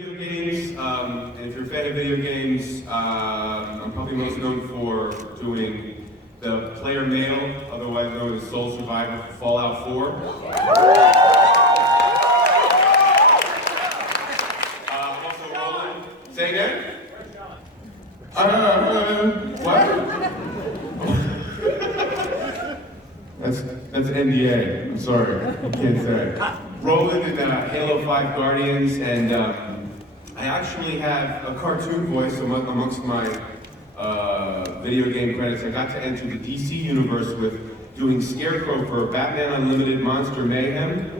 video games, and if you're a fan of video games, I'm probably most known for doing the player mail, otherwise known as Sole Survivor for Fallout 4. Also Roland. Say again? What? That's an NDA. I'm sorry, I can't say. Roland in Halo 5 Guardians, and I actually have a cartoon voice amongst my video game credits. I got to enter the DC universe with doing Scarecrow for Batman Unlimited Monster Mayhem.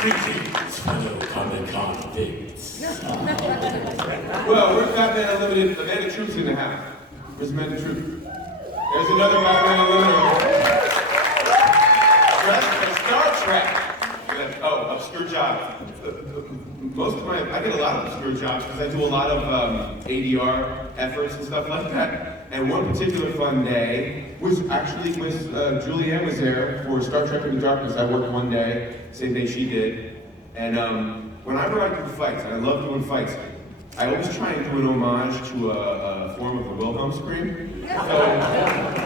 Greetings, fellow Comic-Con things. Well, where's Batman Unlimited? The Man of Truth's in the house. Where's the Man of Truth? There's another Batman Unlimited. Star Trek. Oh, obscure jobs. I get a lot of obscure jobs because I do a lot of ADR efforts and stuff like that. And one particular fun day was actually Julianne was there for Star Trek Into Darkness. I worked one day, same day she did. And whenever I do fights, and I love doing fights, I always try and do an homage to a form of the Wilhelm scream. So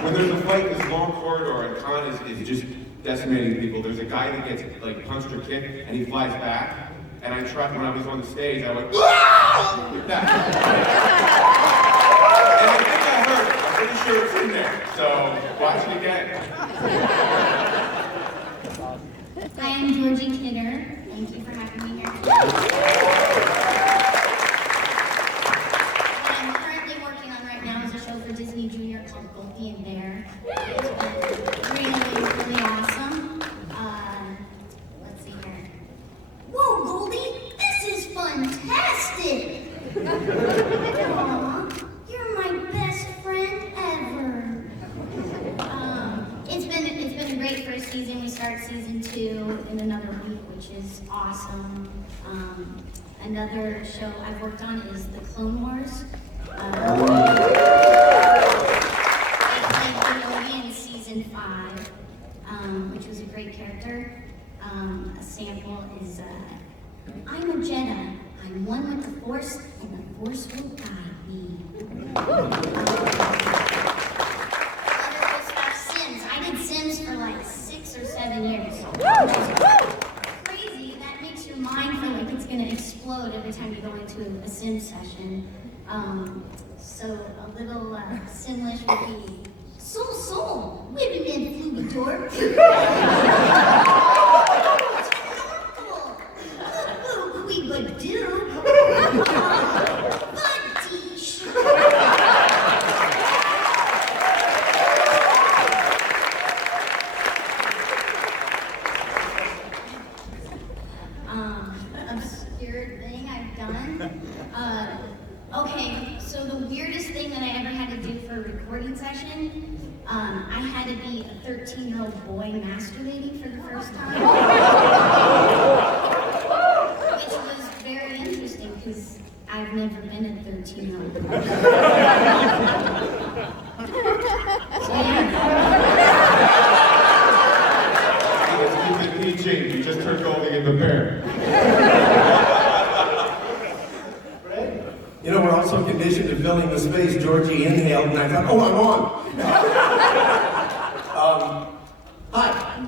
when there's a fight, this long corridor and Khan is just decimating people. There's a guy that gets like punched or kicked and he flies back. And I tried, when I was on the stage, I went, "Whoa!" Like that. And I think I heard it. I'm pretty sure it's in there. So watch it again. Hi, I'm Georgie Kidder. Thank you for having me here today. What I'm currently working on right now is a show for Disney Junior called Goldie and Bear. It's been really awesome. Let's see here. Whoa, Goldie, this is fantastic! Aw, you're my best friend ever. It's been a great first season. We start season 2 in another week, which is awesome. Another show I've worked on is The Clone Wars. I played Delaney in season 5, which was a great character. A sample is, I'm a Jedi. I'm one with the Force, and the Force will guide me. Other stuff, Sims. I did Sims for like 6 or 7 years. Crazy. That makes your mind feel like it's going to explode every time you go into a Sim session. So a little Simlish would be, Soul, women in Flugator. We would do. Buddish. Obscure thing I've done. Okay, so the weirdest thing that I ever had to do for a recording session, I had to be a 13-year-old boy masturbating for the first time. Which was very interesting because I've never been a 13-year-old boy. So yeah. Let's keep it PG. You just turned Goldie into Bear. You know, we're also conditioned to filling the space. Georgie inhaled, and I thought, oh, I'm on.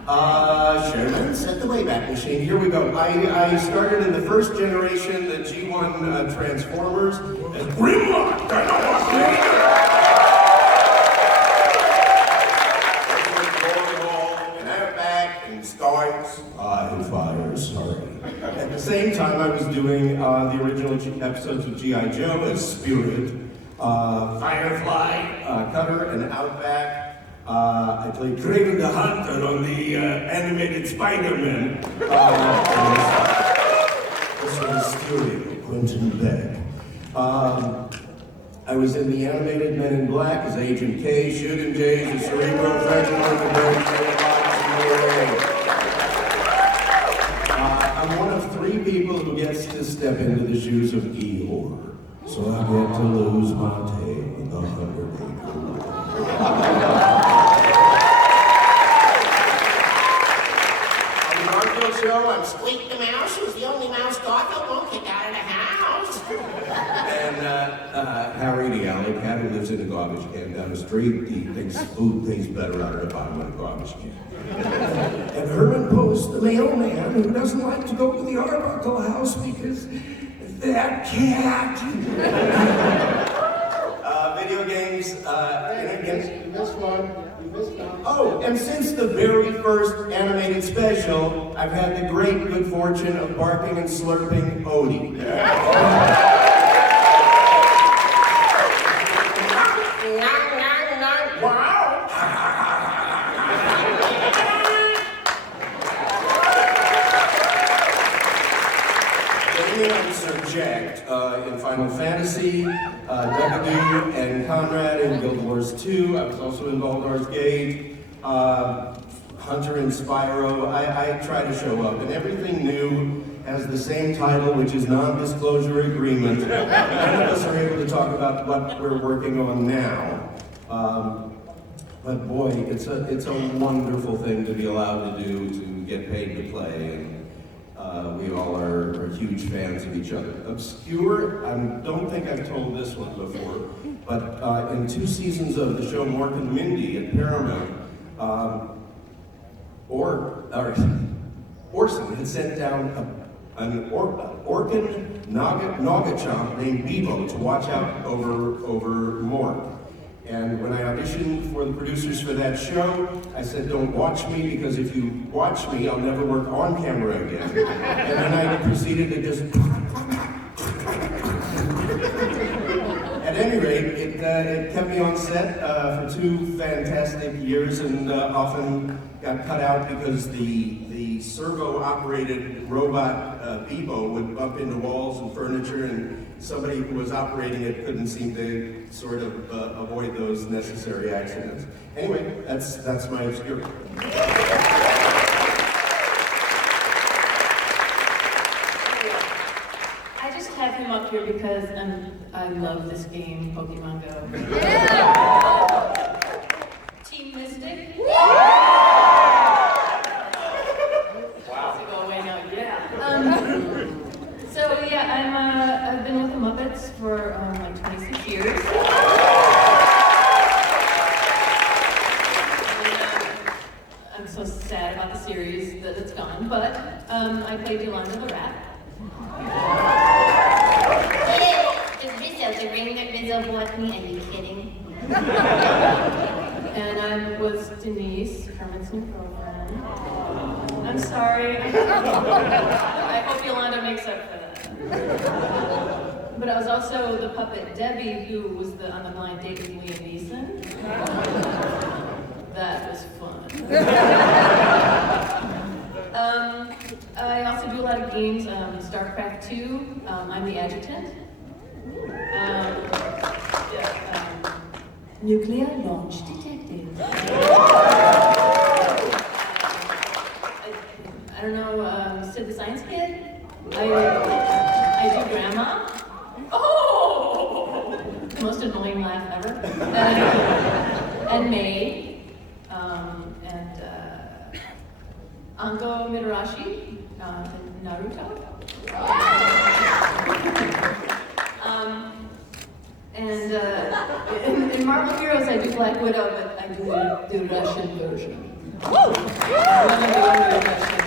Hi, Sherman's at the Wayback Machine. Here we go. I started in the first generation, the G1 Transformers, as Grimlock. And Outback, and Starks, and Fire, sorry. At the same time, I was doing the original episodes of G.I. Joe as Spirit, Firefly, Cutter, and Outback. I played Craven the Hunter on the animated Spider-Man. This was Studio, Quentin Beck. I was in the animated Men in Black as Agent K, Shooting Jays, the Cerebro, Fragile I'm one of 3 people who gets to step into the shoes of Eeyore, so I get to lose my tail in the 100-acre wood. On the Marco show, I'm Squeak the Mouse, who's the only in a garbage can down the street. He thinks food tastes better out of the bottom of the garbage can. And Herman Post, the mailman, who doesn't like to go to the Arbuckle house because that cat. Video games, you missed one. Oh, and since the very first animated special, I've had the great good fortune of barking and slurping Odie. Sir Jack in Final Fantasy, Decadu and Conrad in Guild Wars 2. I was also in Baldur's Gate, Hunter in Spyro. I try to show up, and everything new has the same title, which is non-disclosure agreement. None of us are able to talk about what we're working on now. But boy, it's a wonderful thing to be allowed to do, to get paid to play. And, we all are huge fans of each other. Obscure, I don't think I've told this one before, but in 2 seasons of the show Mork and Mindy at Paramount, Orson had sent down an Orkin Nagachomp named Bebo to watch out over Mork. And when I auditioned for the producers for that show, I said, don't watch me, because if you watch me, I'll never work on camera again. And then I proceeded to just... At any rate, it kept me on set for 2 fantastic years, and often got cut out because the servo-operated robot Bebo would bump into walls and furniture, and somebody who was operating it couldn't seem to sort of avoid those necessary accidents. Anyway, that's my obscure. I just have him up here because I love this game, Pokemon Go. Team Mystic. I've been with the Muppets for like 26 years. I'm so sad about the series that it's gone, but I played Yolanda the Rat. Is Rizzo the ring that Rizzo bought me? Are you kidding? And I was Denise, Kermit's new girlfriend. I'm sorry. I hope Yolanda makes up for that. But I was also the puppet Debbie, who was on the blind date with Liam Neeson. That was fun. I also do a lot of games. StarCraft 2. I'm the adjutant. Nuclear launch detective. I don't know, Sid the Science Kid? I do Grandma. Oh! The most annoying laugh ever. And May. And Anko Midarashi in Naruto. In Marvel Heroes, I do Black Widow, but I do the Russian version. One of the only Russian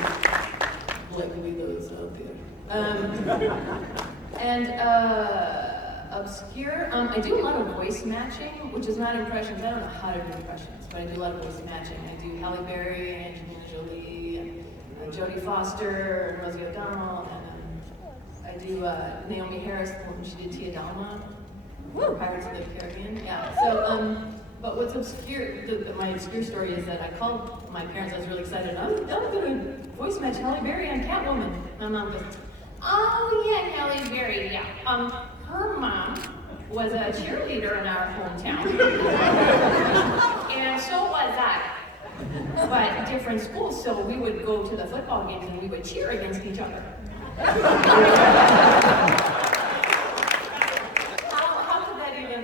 Black Widows out there. Obscure, I do a lot of voice matching, which is not impressions. I don't know how to do impressions, but I do a lot of voice matching. I do Halle Berry, and Angelina Jolie, and Jodie Foster, and Rosie O'Donnell, and I do Naomi Harris when she did Tia Dalma, Pirates of the Caribbean. Yeah. So, but what's obscure? My obscure story is that I called my parents. I was really excited. I'm going to voice match Halle Berry on Catwoman. My mom goes, "Oh yeah, Halle Berry. Yeah. Her mom was a cheerleader in our hometown, and so was I. But different schools, so we would go to the football games and we would cheer against each other." How could that even?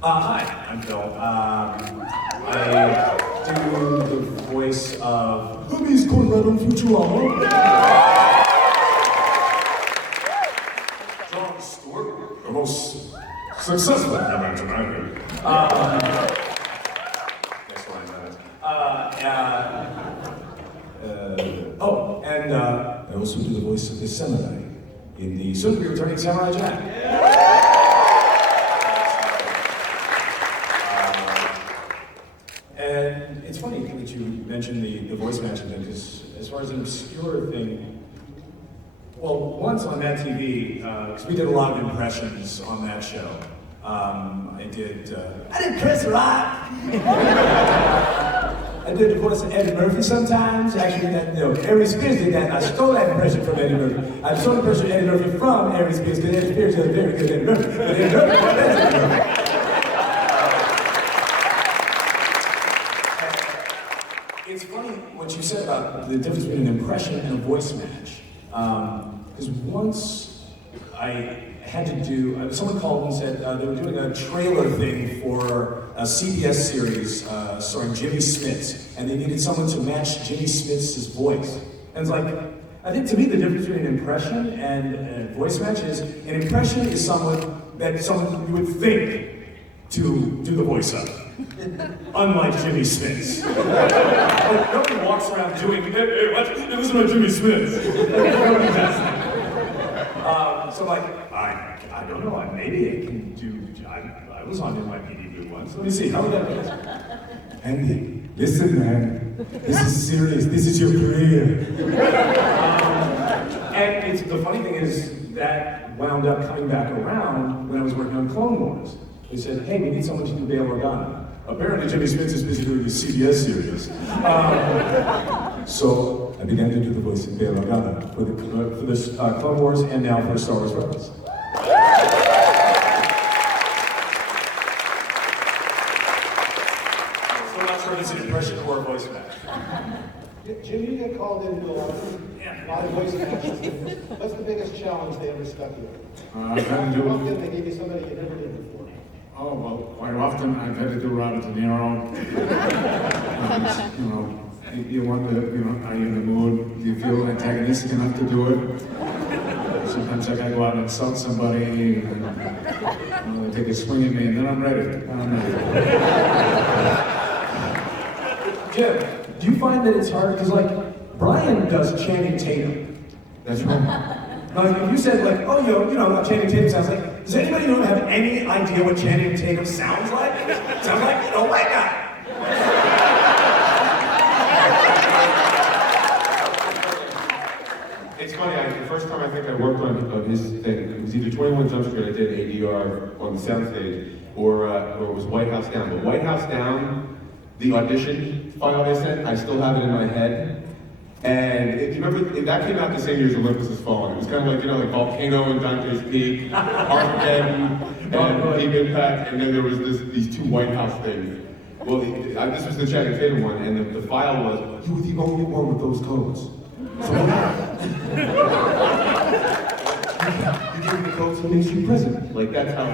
Hi, I'm Phil. I from Futurama. John Stewart, the most successful human tonight. Next line, and I also do the voice of the samurai in the soon-to-be returning Samurai Jack. And it's funny that you mentioned the voice matching thing, because as far as an obscure thing, well, once on that TV, because we did a lot of impressions on that show. I did Chris Rock. I did the voice of Eddie Murphy sometimes. Actually, Aries Spears did that, and I stole that impression from Eddie Murphy. I stole the impression of Eddie Murphy from Aries Spears, because Eddie Spears is a very good Eddie Murphy. But Eddie Murphy was Eddie Murphy. It's funny what you said about the difference between an impression and a voice match. Because once I had to do, someone called and said they were doing a trailer thing for a CBS series starring Jimmy Smits, and they needed someone to match Jimmy Smits' voice. And it's like, I think to me the difference between an impression and a voice match is, an impression is someone you would think to do the voice of. Unlike Jimmy Smits. Like, nobody walks around doing, hey, what? It was about Jimmy Smits. Nobody does that. So like, I don't know, maybe I can do, I was on NYPD Blue once. Let me see, how would that go? Andy, listen man, this is serious, this is your career. And the funny thing is, that wound up coming back around when I was working on Clone Wars. They said, hey, we need someone to do Bail Organa. Apparently Jimmy Smits is busy doing the CBS series. So I began to do the voice of Bail Organa for the Clone Wars and now for Star Wars Rebels. So I'm not sure if it's an impression or a voice match. Jim, you get called in to a lot of voice matches. What's the biggest challenge they ever stuck you with? How often they gave you somebody you never did before? Oh, well, quite often I've had to do Robert De Niro. And, you wonder, are you in the mood? Do you feel antagonistic enough to do it? Sometimes I gotta go out and insult somebody, and they take a swing at me, and then I'm ready. Jim, do you find that it's hard? Because like, Brian does Channing Tatum. That's right. Like, if you said like, oh, Channing Tatum sounds like, does anybody have any idea what Channing Tatum sounds like? Sounds like, white guy. It's funny, the first time I think I worked on his thing, it was either 21 Jump Street, I did ADR on the soundstage, or it was White House Down. But White House Down, the audition file they sent, I still have it in my head. And if you remember, that came out the same year as Olympus Has Fallen. It was kind of like, like Volcano and Dante's Peak, Armageddon, and Deep Impact, and then there was these two White House things. Well, this was the Channing Tatum one, and the file was, you were the only one with those codes. So what happened? You gave me the codes that makes you president. Like, that's how,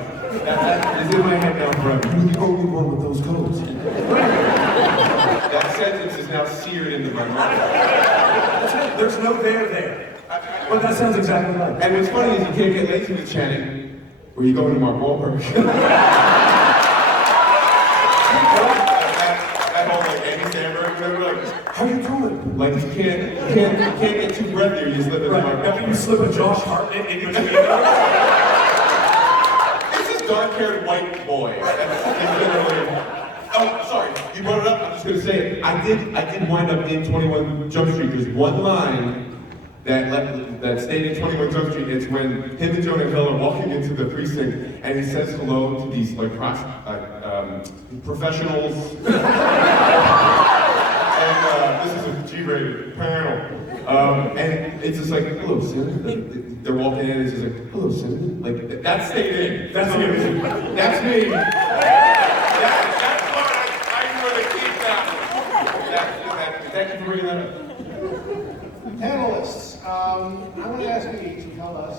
that is in my head now forever. You were the only one with those codes. That sentence is now seared into my mind. There's no there. But that sounds exactly like. And what's funny is you can't get lazy with Channing, where you go into Mark Wahlberg. that whole like Andy Samberg, whatever, like, how you doing? Like you can't get too breathy or you slip into Mark Wahlberg. You slip a Josh Hartnett in between. This is dark-haired white boy. Oh, sorry, you brought it up, I'm just gonna say it. I did wind up in 21 Jump Street. There's one line that stayed in 21 Jump Street. It's when him and Jonah Hill are walking into the precinct and he says hello to these like professionals. And this is a G-rated panel. And it's just like, hello, Senator. They're walking in and it's just like, hello, Senator. Like, that stayed in. That's me. That's me. Thank you for bringing that up. Panelists, I want to ask you to tell us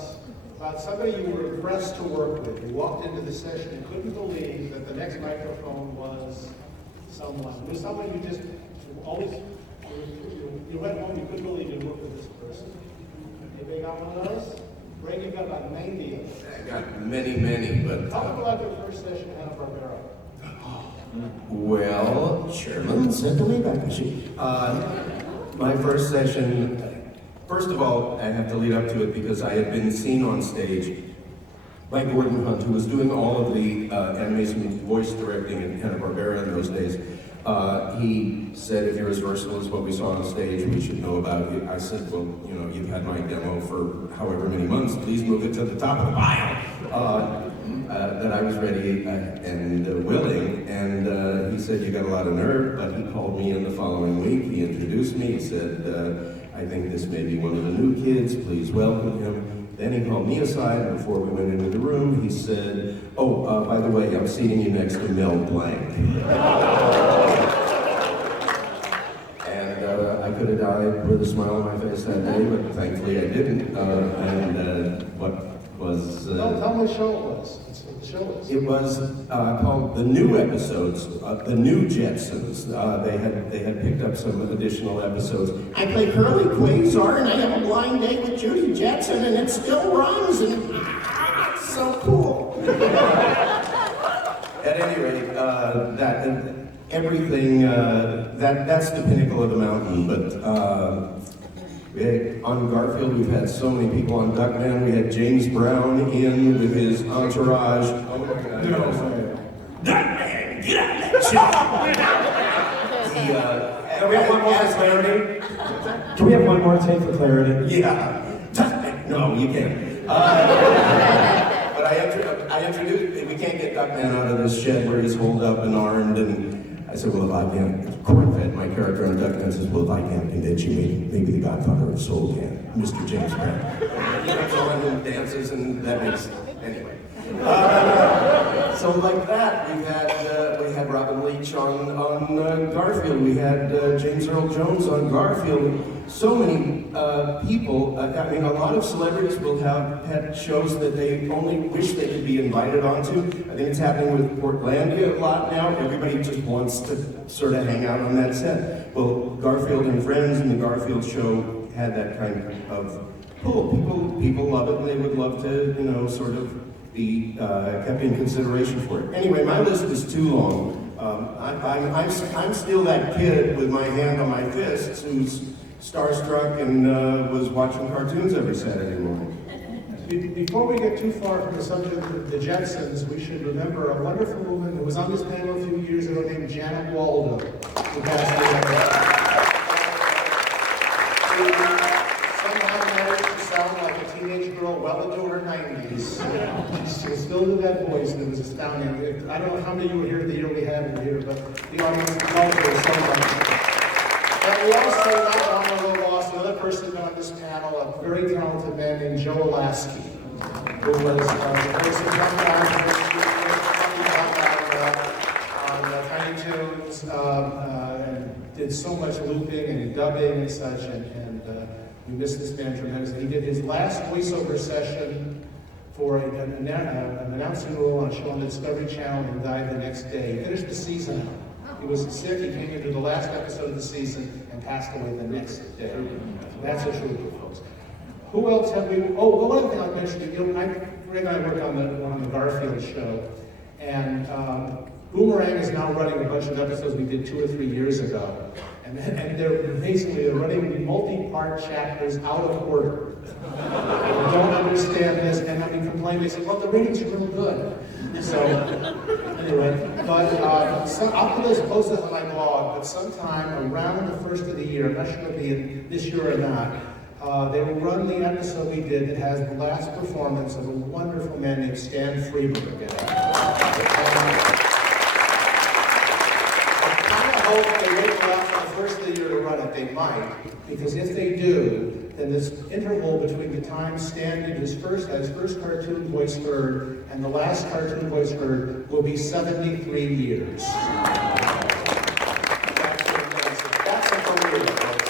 about somebody you were impressed to work with. You walked into the session and couldn't believe that the next microphone was someone. It was someone you just always You went home, you couldn't believe you worked with this person. Anybody got one of those? Greg, you've got about 90 of them. I got many, but... Talk about your first session at Hanna-Barbera. Well, Chairman sent the Wayback Machine. My first session, first of all, I have to lead up to it because I had been seen on stage by Gordon Hunt, who was doing all of the animation voice directing in Hanna-Barbera in those days. He said, if you're as versatile as what we saw on stage, we should know about you. I said, well, you know, you've had my demo for however many months, please move it to the top of the pile. That I was ready and willing, and he said, you got a lot of nerve, but he called me in the following week, he introduced me, he said, I think this may be one of the new kids, please welcome him. Then he called me aside before we went into the room, he said, oh, by the way, I'm seating you next to Mel Blanc. And I could have died with a smile on my face that day, but thankfully I didn't. What was... Tell me what show it was. The show was. It was called The New Episodes, The New Jetsons. They had picked up some additional episodes. I play Curly Quasar, and I have a blind date with Judy Jetson, and it still runs, and it's so cool. At any rate, that's the pinnacle of the mountain, but on Garfield, we've had so many people. On Duckman, we had James Brown in with his entourage. Oh my God. No. Duckman, get out of that shit! Can we have one more for clarity? Can we have one more take for clarity? Yeah. Duckman. No, you can't. But I introduced, we can't get Duckman out of this shed where he's holed up and armed, and I said, well, if I can't, Cornfed, my character on Duckman says, well, if I can't convince you, maybe the godfather of soul can, Mr. James Brown. He comes on and dances, and that makes, anyway. So like that, we had Robin Leach on Garfield, we had James Earl Jones on Garfield. So many people, I mean, a lot of celebrities will have had shows that they only wish they could be invited onto. I think it's happening with Portlandia a lot now. Everybody just wants to sort of hang out on that set. Well, Garfield and Friends and the Garfield show had that kind of pull. People love it, and they would love to, you know, sort of be kept in consideration for it. Anyway, my list is too long. I'm still that kid with my hand on my fists who's starstruck and was watching cartoons every Saturday morning. Before we get too far from the subject of the Jetsons, we should remember a wonderful woman who was on this panel a few years ago named Janet Waldo, who passed away. Somehow managed to sound like a teenage girl well into her 90s. She still did that voice, and it was astounding. I don't know how many of you were here the year we had her here, but the audience loved her so much. And we also not long ago lost another person on this panel, a very talented man named Joe Lasky, who was the voice of John on Tiny Toons, and did so much looping and dubbing and such, and we miss this man tremendously. He did his last voiceover session for an announcing role on a show on the Discovery Channel and died the next day. He finished the season. He was sick, he came into the last episode of the season and passed away the next day. That's a trooper, folks. Who else have we, one other thing I'll mention, Greg and I worked on the Garfield show, and Boomerang is now running a bunch of episodes we did 2 or 3 years ago. And they're running multi-part chapters out of order. I don't understand this, and I've been complaining. They said, well, the ratings are real good. So, anyway, but I'll put those posters on my blog, but sometime around the first of the year, I'm not sure it'll be this year or not, they will run the episode we did that has the last performance of a wonderful man named Stan Freberg in it. I hope they wait till after the first of the year to run it. They might, because if they do, then this interval between the time Stan did his first cartoon voice heard and the last cartoon voice heard will be 73 years. That's a career, folks.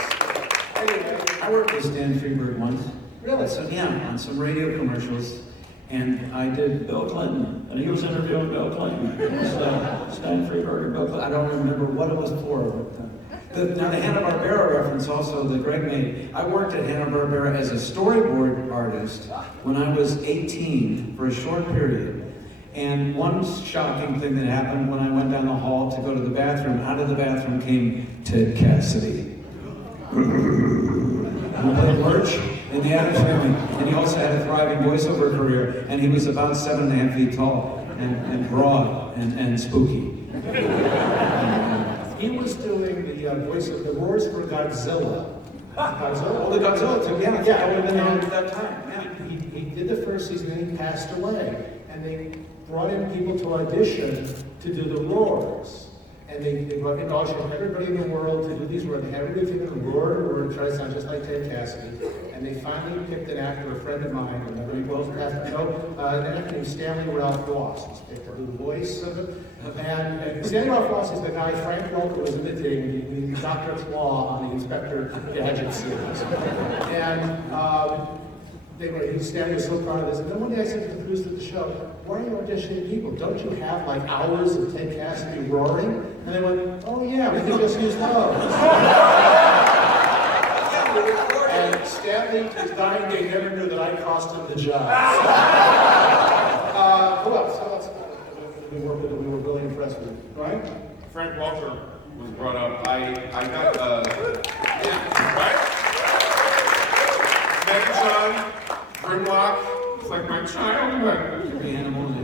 Anyway, I worked with Stan Freberg once. Really? So, yeah, on some radio commercials. And I did Bill Clinton, and he was interviewing Bill Clinton. So, Stan Freberg and Bill Clinton. I don't remember what it was for, but Now the Hanna-Barbera reference also that Gregg made. I worked at Hanna-Barbera as a storyboard artist when I was 18 for a short period. And one shocking thing that happened when I went down the hall to go to the bathroom, out of the bathroom came Ted Cassidy. Who played Lurch in the Addams Family. And he also had a thriving voiceover career, and he was about 7.5 feet tall, and broad, and spooky. He was doing the voice of the roars for Godzilla. Godzilla? Oh, the Godzilla too, yeah. Yeah, I would have been on at that time, yeah. He did the first season and he passed away. And they brought in people to audition to do the roars. And they brought in everybody in the world to do these roars. They had everybody take a roar and try to sound just like Ted Cassidy. And they finally picked an actor, a friend of mine, and he both passed an actor named Stanley Ralph Ross. He's picked up the voice of it. And Stanley Ralph Ross is the guy Frank Welker was imitating the Dr. Claw on the Inspector Gadget series. And Stanley was so proud of this. And then one day I said to the producer of the show, why are you auditioning people? Don't you have like hours of Ted Cassidy roaring? And they went, oh yeah, we can just use those. And Stanley, to his dying day, never knew that I cost him the job. Who else? We were really impressed with. Right? Frank Welker was brought up. I got, right? Megatron, Grimlock, it's like my child.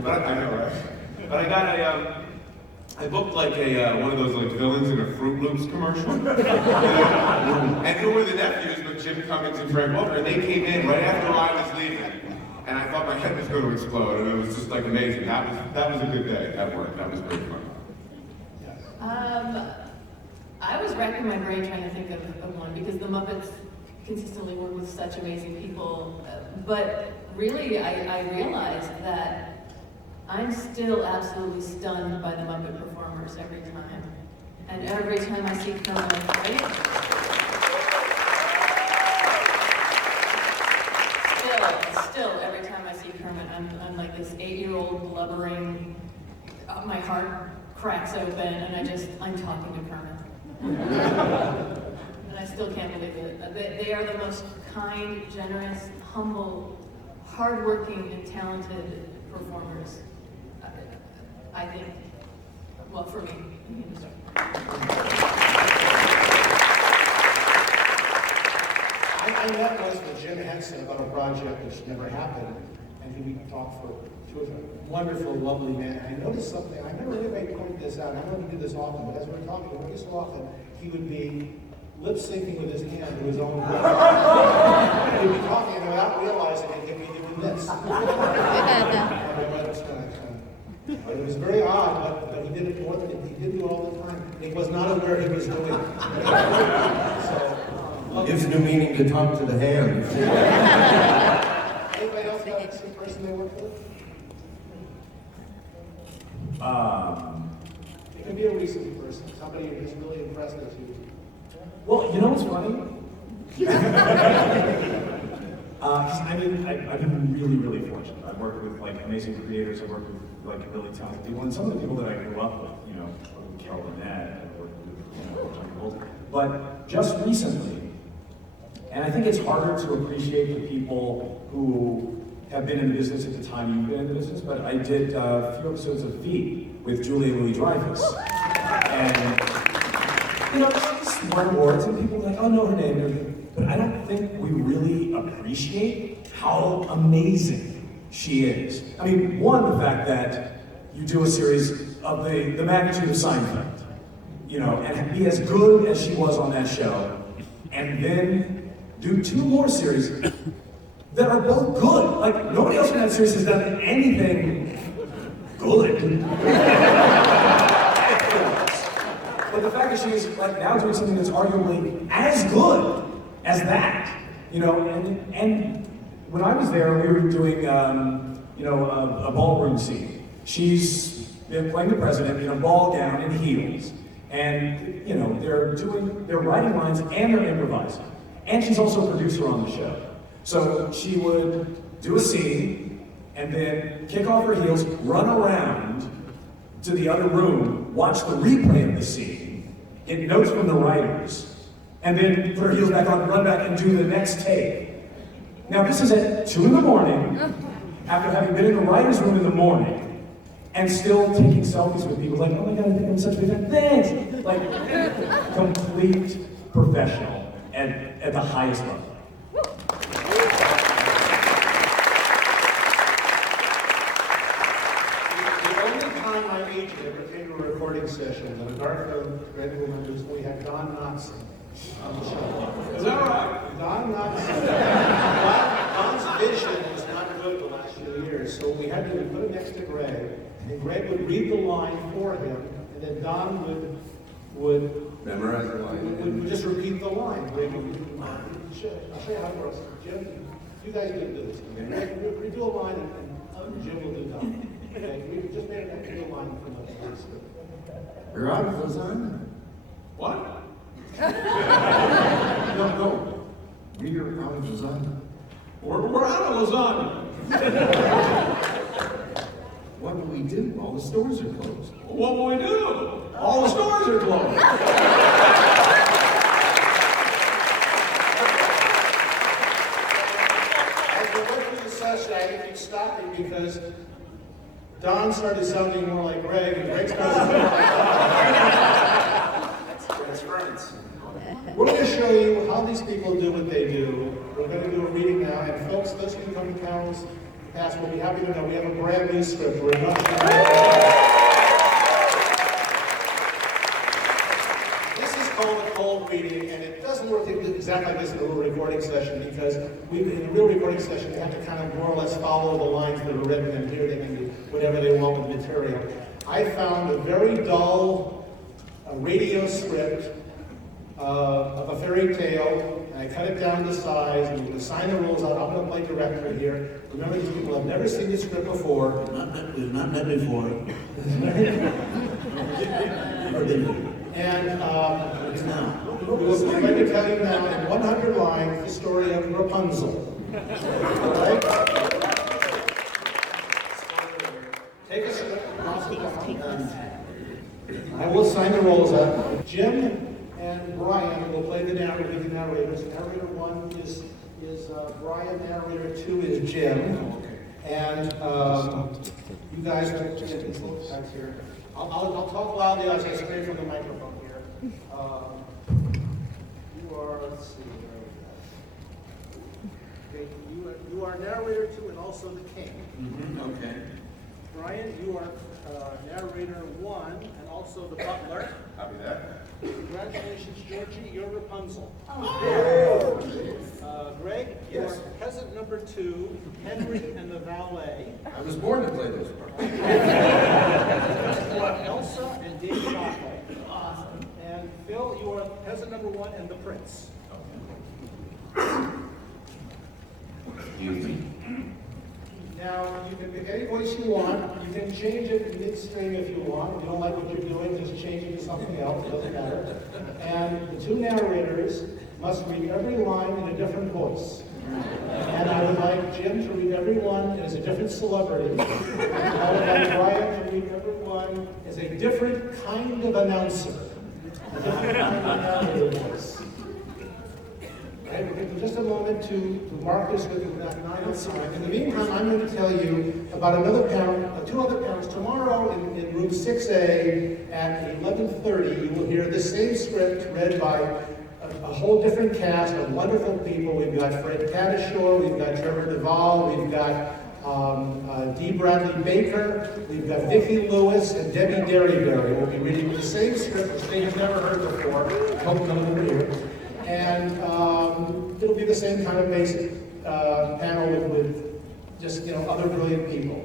But I know, right? But I got I booked like one of those like villains in a Fruit Loops commercial. And who were the nephews but Jim Cummings and Frank Welker, and they came in right after I was leaving. And I thought my head was going to explode, and it was just like amazing. That was a good day at work. That was great fun. I was racking my brain trying to think of one because the Muppets consistently work with such amazing people. But really, I realized that I'm still absolutely stunned by the Muppet performers every time. And every time I see Kermit, Still, every time I see Kermit, I'm like this 8-year-old blubbering, my heart cracks open, and I'm talking to Kermit. And I still can't believe it. They are the most kind, generous, humble, hardworking, and talented performers, I think, well, for me, in the industry. I met once with Jim Henson about a project which never happened, and we talked for 2 hours. Wonderful, lovely man. And I noticed something. I never really pointed this out. I don't know if he did this often, but as we were talking, every so often, he would be lip syncing with his hand to his own voice. He would be talking, and without realizing it, he'd be doing this. It was very odd, but he did it more than he did do all the time. He was not aware he was doing it. So, gives new meaning to talk to the hand. anybody else got a person they work with? It can be a recent person, somebody who's really impressed with you. Well, you know what's funny? I've been really, really fortunate. I've worked with like amazing creators. I've worked with like really talented people, and some of the people that I grew up with, you know, Carol Burnett, I've worked with, Johnny Bolton. But just recently, and I think it's harder to appreciate the people who have been in the business at the time you've been in the business. But I did a few episodes of Feet with Julianne Louis-Dreyfus, and you know, she's won awards, and people are like, oh, know her name and everything. But I don't think we really appreciate how amazing she is. I mean, one, the fact that you do a series of the magnitude of Seinfeld, you know, and be as good as she was on that show, and then do 2 more series that are both good. Like, nobody else in that series has done anything good. But the fact that she's like now doing something that's arguably as good as that, you know, and when I was there, we were doing, a ballroom scene. She's been playing the president in a ball gown and heels, and you know they're writing lines and they're improvising, and she's also a producer on the show. So she would do a scene and then kick off her heels, run around to the other room, watch the replay of the scene get notes from the writers, and then put her heels back on, run back and do the next take. Now this is at 2 in the morning, after having been in the writer's room in the morning, and still taking selfies with people, like, oh my God, I think I'm such a big fan, thanks! Like, complete professional at the highest level. The only time my agent ever came to a recording session was in a dark room, Gregg will remember, was when we had Don Knotson on the show. Is that right? Don Knotson. Don's vision was not good the last few years, so we had to put him next to Gregg, and Gregg would read the line for him, and then Don would Memorize the line. would just repeat the line. Gregg would read the line. I'll show you how it works. Jim, you guys can do this. Okay? Redo a line, and Jim will do Don. Okay? We just made an extra line from the script. You're out of lasagna. What? No. We're out of lasagna. We're out of lasagna. What do we do? All the stores are closed. What will we do? All the stores are closed. As we went through the session, I had to keep stopping because Don started sounding more like Gregg, and Gregg started sounding more like Don. That's friends. We're going to show you how these people do what they do. We're going to do a reading now, and folks, those who come to panels past will be happy to know we have a brand new script. We're not This is called a cold reading, and it doesn't work exactly like this in a real recording session because in a real recording session, they have to kind of more or less follow the lines that are written, and here they can do whatever they want with the material. I found a very dull radio script of a fairy tale, and I cut it down to size, and we're going to sign the rules out. I'm going to play director here. Remember, these people have never seen this script before. We've not met before. Never been here. And It's now. we're going to tell you now in 100 lines the story of Rapunzel. All right? Take a script, I will sign the roles up. Jim and Brian will play the narrators. Narrator 1 is Brian, narrator 2 is Jim. And you guys will get these little guys here. I'll talk loudly as I straight from the microphone here. You are, let's see, okay, you are narrator 2 and also the king. Okay. Brian, you are narrator 1 and also the butler. Copy that. Congratulations, Georgie, you're Rapunzel. Oh. Gregg, you Yes. are peasant number 2, Henry and the valet. I was born to play those parts. You are Elsa and Dave Chocolate. Awesome. And Phil, you are peasant number 1 and the prince. Excuse me. Now, you can pick any voice you want. You can change it midstream if you want. If you don't like what you're doing, just change it to something else. It doesn't matter. And the 2 narrators must read every line in a different voice. And I would like Jim to read every one as a different celebrity. And I would like Brian to read every one as a different kind of announcer. A different kind of narrator voice. Okay, we'll take just a moment to mark this with that 9 sign. In the meantime, I'm going to tell you about another panel, 2 other panels. Tomorrow in room 6A at 11:30, you will hear the same script read by a whole different cast of wonderful people. We've got Fred Tatasciore, we've got Trevor Duvall, we've got Dee Bradley Baker, we've got Vicki Lewis, and Debbie Derryberry. We'll be reading the same script, which they have never heard before. Hope none of them are here. And it'll be the same kind of basic panel with just, other brilliant people.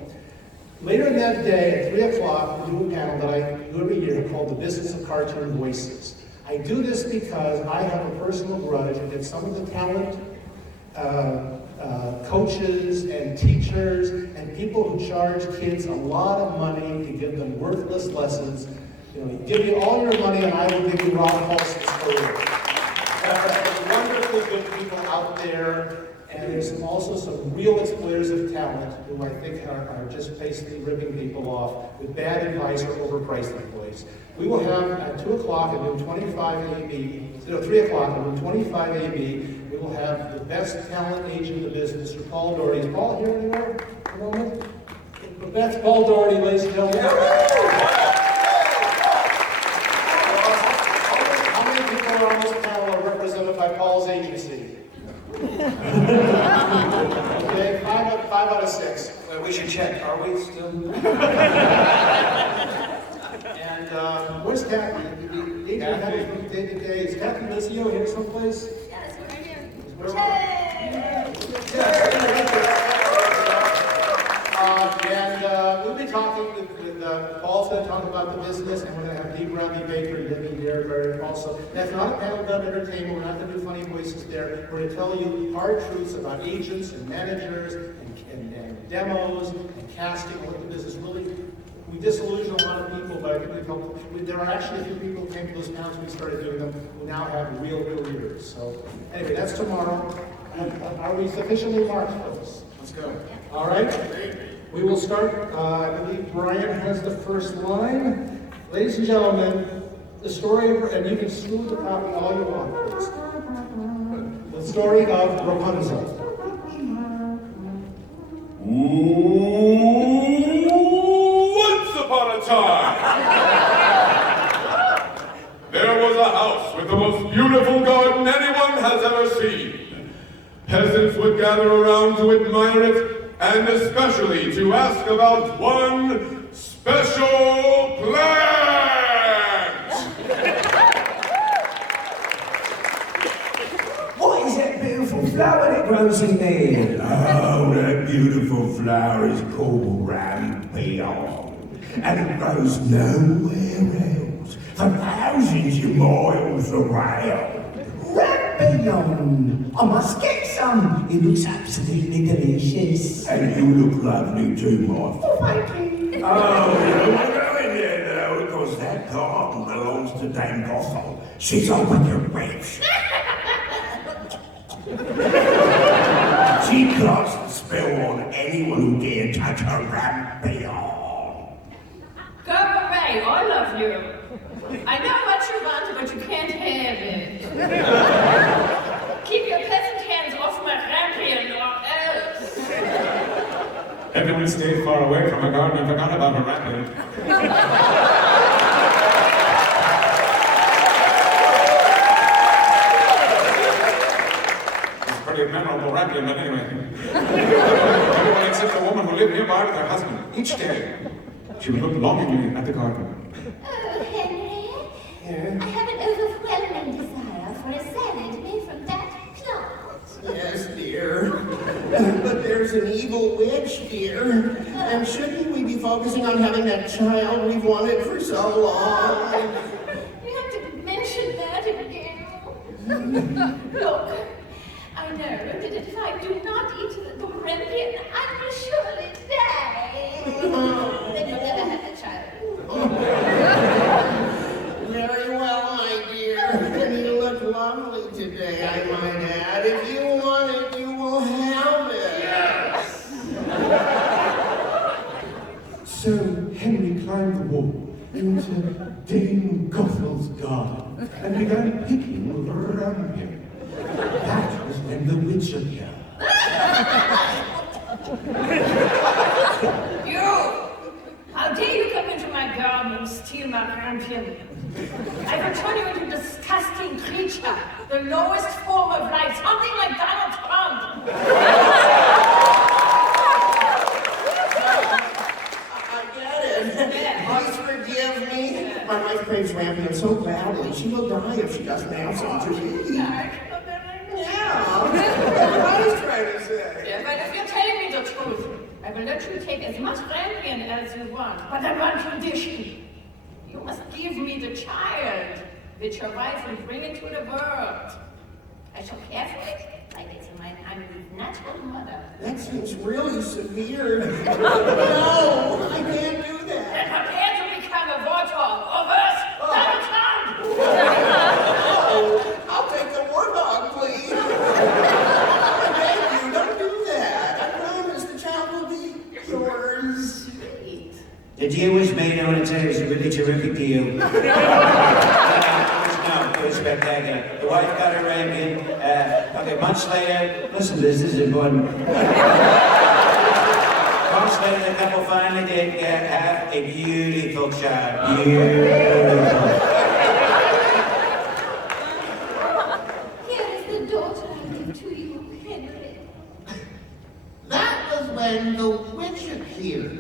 Later in that day, at 3 o'clock, we'll do a panel that I do every year called The Business of Cartoon Voices. I do this because I have a personal grudge against some of the talent, coaches and teachers and people who charge kids a lot of money to give them worthless lessons. You give me all your money and I will give you Rob Paulson's career. There are wonderfully good people out there And there's also some real exploiters of talent who I think are just basically ripping people off with bad advice or overpriced employees. We will have at 2 o'clock at room 25 AB, 3 o'clock at room 25 AB, we will have the best talent agent in the business, Sir Paul Doherty. Is Paul here anywhere at the moment? That's Paul Doherty, ladies and gentlemen. How many people are on this panel are represented by Paul's agency? Okay, five out of 6. We should check. Are we still? And where's Kathy? Is Kathy Lizio here someplace? Yes, we're right here. And we'll be talking with Paul's going to talk about the business, and we're going to have Dee Bradley Baker and Debbie Berger also. That's not a panel about entertainment. We're not going to do funny voices there. We're going to tell you hard truths about agents and managers and demos and casting, what the business really. We disillusion a lot of people, but I think we've helped. There are actually a few people who came to those panels when we started doing them who now have real careers. So anyway, that's tomorrow. Are we sufficiently marked, folks? Let's go. All right. We will start. I believe Brian has the first line. Ladies and gentlemen, the story of, and you can smooth the copy all you want, please. The story of Rapunzel. Once upon a time, there was a house with the most beautiful garden anyone has ever seen. Peasants would gather around to admire it, and especially to ask about one special plant. What is that beautiful flower that grows in there? Oh, that beautiful flower is called rampion. And it grows nowhere else, for thousands of miles around. Rampion! I must get some. It looks absolutely delicious. And you look lovely too, my friend. Oh, thank you. Oh, you don't want to go in there now, because that garden belongs to Dame Gothel. She's open your witch. She casts a spell on anyone who dare touch her rampion. Go away, I love you. I know what you want, but you can't have it. Keep your peasant hands off my rampion or else. Everyone stayed far away from a garden and forgot about her rampion. It's a pretty memorable rampion, but anyway. Everyone except the woman who lived nearby with her husband. Each day, she would look longingly at the garden. Oh, Henry, I have an overwhelming desire for a salad made from that plant. Yes, dear. But there's an evil witch, dear. And shouldn't we be focusing on having that child we've wanted for so long? You have to mention that again. Look, I know that if I do not eat the rampion, I will surely die. Then you'll never have the child. Very well, my dear. And you look lovely today, I might add. If you want it, you will have it. Yes. So Henry climbed the wall into Dame Gothel's garden and began picking the rampion. That was when the witch appeared. You! How dare you come into my garden and steal my rampion? I will turn you into a disgusting creature, the lowest form of life, something like Donald Trump. I get it. Please forgive me. My wife craves rampion so badly, she will die if she doesn't have some to eat. Yeah. That's what I was trying to say. Yeah, but if you're telling me the truth, I will let you take as much rampion as you want, but on one condition. You must give me the child, which your wife will bring into the world. I shall care for it like it's my natural mother. That seems really severe. No, I can't do And that. prepare to become a warthog, or worse, Donald Trump! Oh, I'll take the warthog, please. Thank you. It was spectacular. The wife got her rank in. Okay, months later, listen to this is important. Months later, the couple finally did have a beautiful child. Beautiful. Here is the daughter I give to you, Henry. That was when the witch appeared.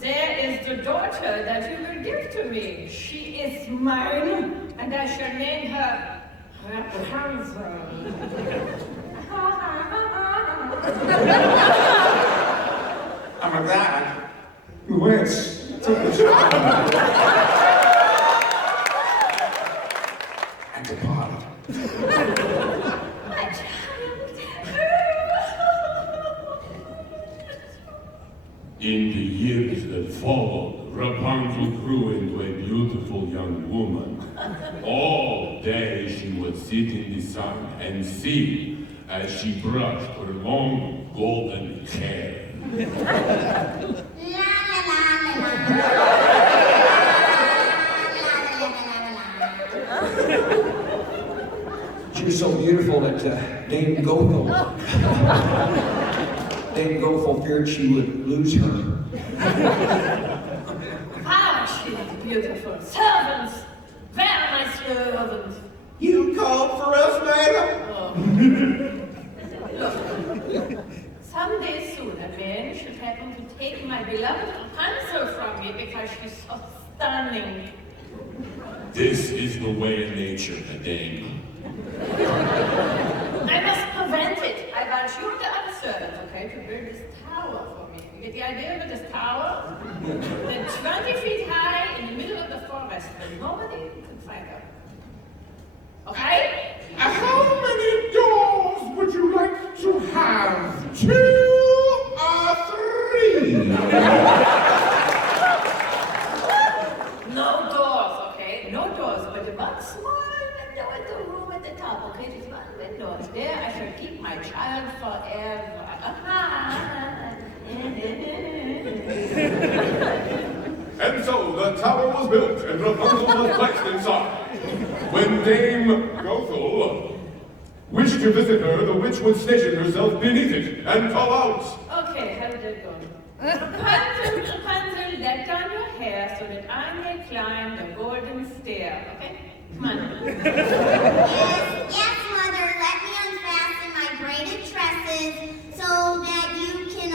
There is the daughter that you will give to me. She is mine, and I shall name her Rapunzel. I'm a glad. Witch, take the child. And depart. My child. In the years that followed, Rapunzel grew into a beautiful young woman. All day she would sit in the sun and sing as she brushed her long golden hair. La la la la. She was so beautiful that Dame Gothel feared she would lose her. How she is beautiful. Servants! Where are my servants? You called for us, madam? Oh. Look. Someday soon, a man should happen to take my beloved Rapunzel from me because she's so stunning. This is the way of nature, Dame. I must prevent it. I want you, the other servants, okay, to build this tower for me. You get the idea of this tower? Then 20 feet high in the middle of the forest where nobody can find her. Okay? How many doors would you like to have? 2 or 3? No doors, okay? No doors, but one small window in the room at the top, okay? Just one window. And there I shall keep my child forever. And so the tower was built and Rapunzel was placed inside. When Dame Gothel wished to visit her, the witch would station herself beneath it and call out. Okay, how did that go? Rapunzel, Rapunzel, let down your hair so that I may climb the golden stair, okay? Come on. Yes, Mother. Let me unfasten my braided tresses so that you can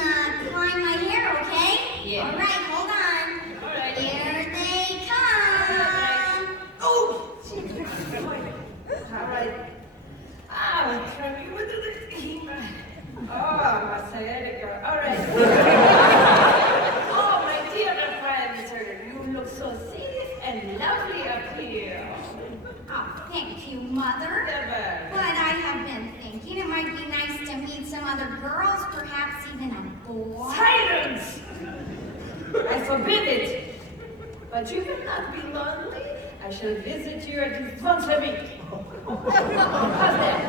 climb my hair, okay? Yeah. All right, hold on. All right. Here they come. Oh! All right. Ah, can you do this? Oh, my sciatica. All right. Oh, my dear friends, you look so safe and lovely up here. Oh, thank you, Mother. Never. But I have been thinking it might be nice to meet some other girls, perhaps even a boy. Silence! I forbid it. But you will not be lonely. I shall visit you at least once a week. How's that?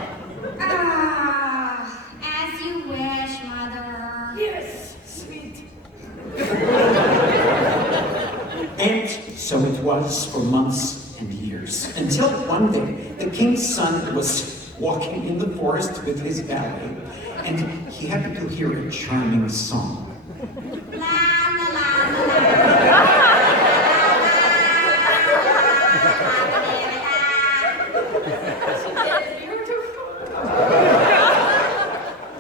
As you wish, Mother. Yes, sweet. And so it was for months and years, until one day the king's son was walking in the forest with his valet, and he happened to hear a charming song. La la la la la.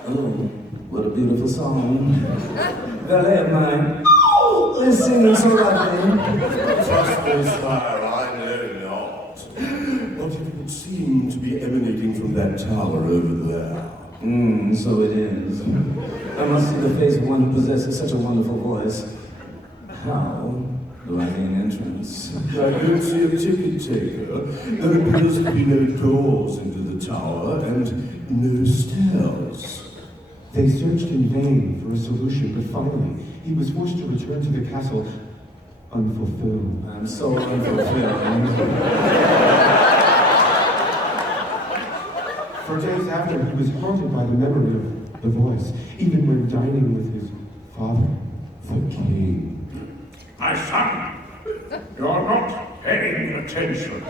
Oh, what a beautiful song. Valet of mine. Oh, they're singing so lovely. Trust me, sire, I know not. But it would seem to be emanating from that tower over there. So it is. I must see the face of one who possesses such a wonderful voice. How do I gain entrance? I don't see a ticket taker. There appears to be no doors into the tower and no stairs. They searched in vain for a solution, but finally, he was forced to return to the castle unfulfilled. I'm so unfulfilled. For days after, he was haunted by the memory of the voice, even when dining with his father, the king. My son, you're not paying attention.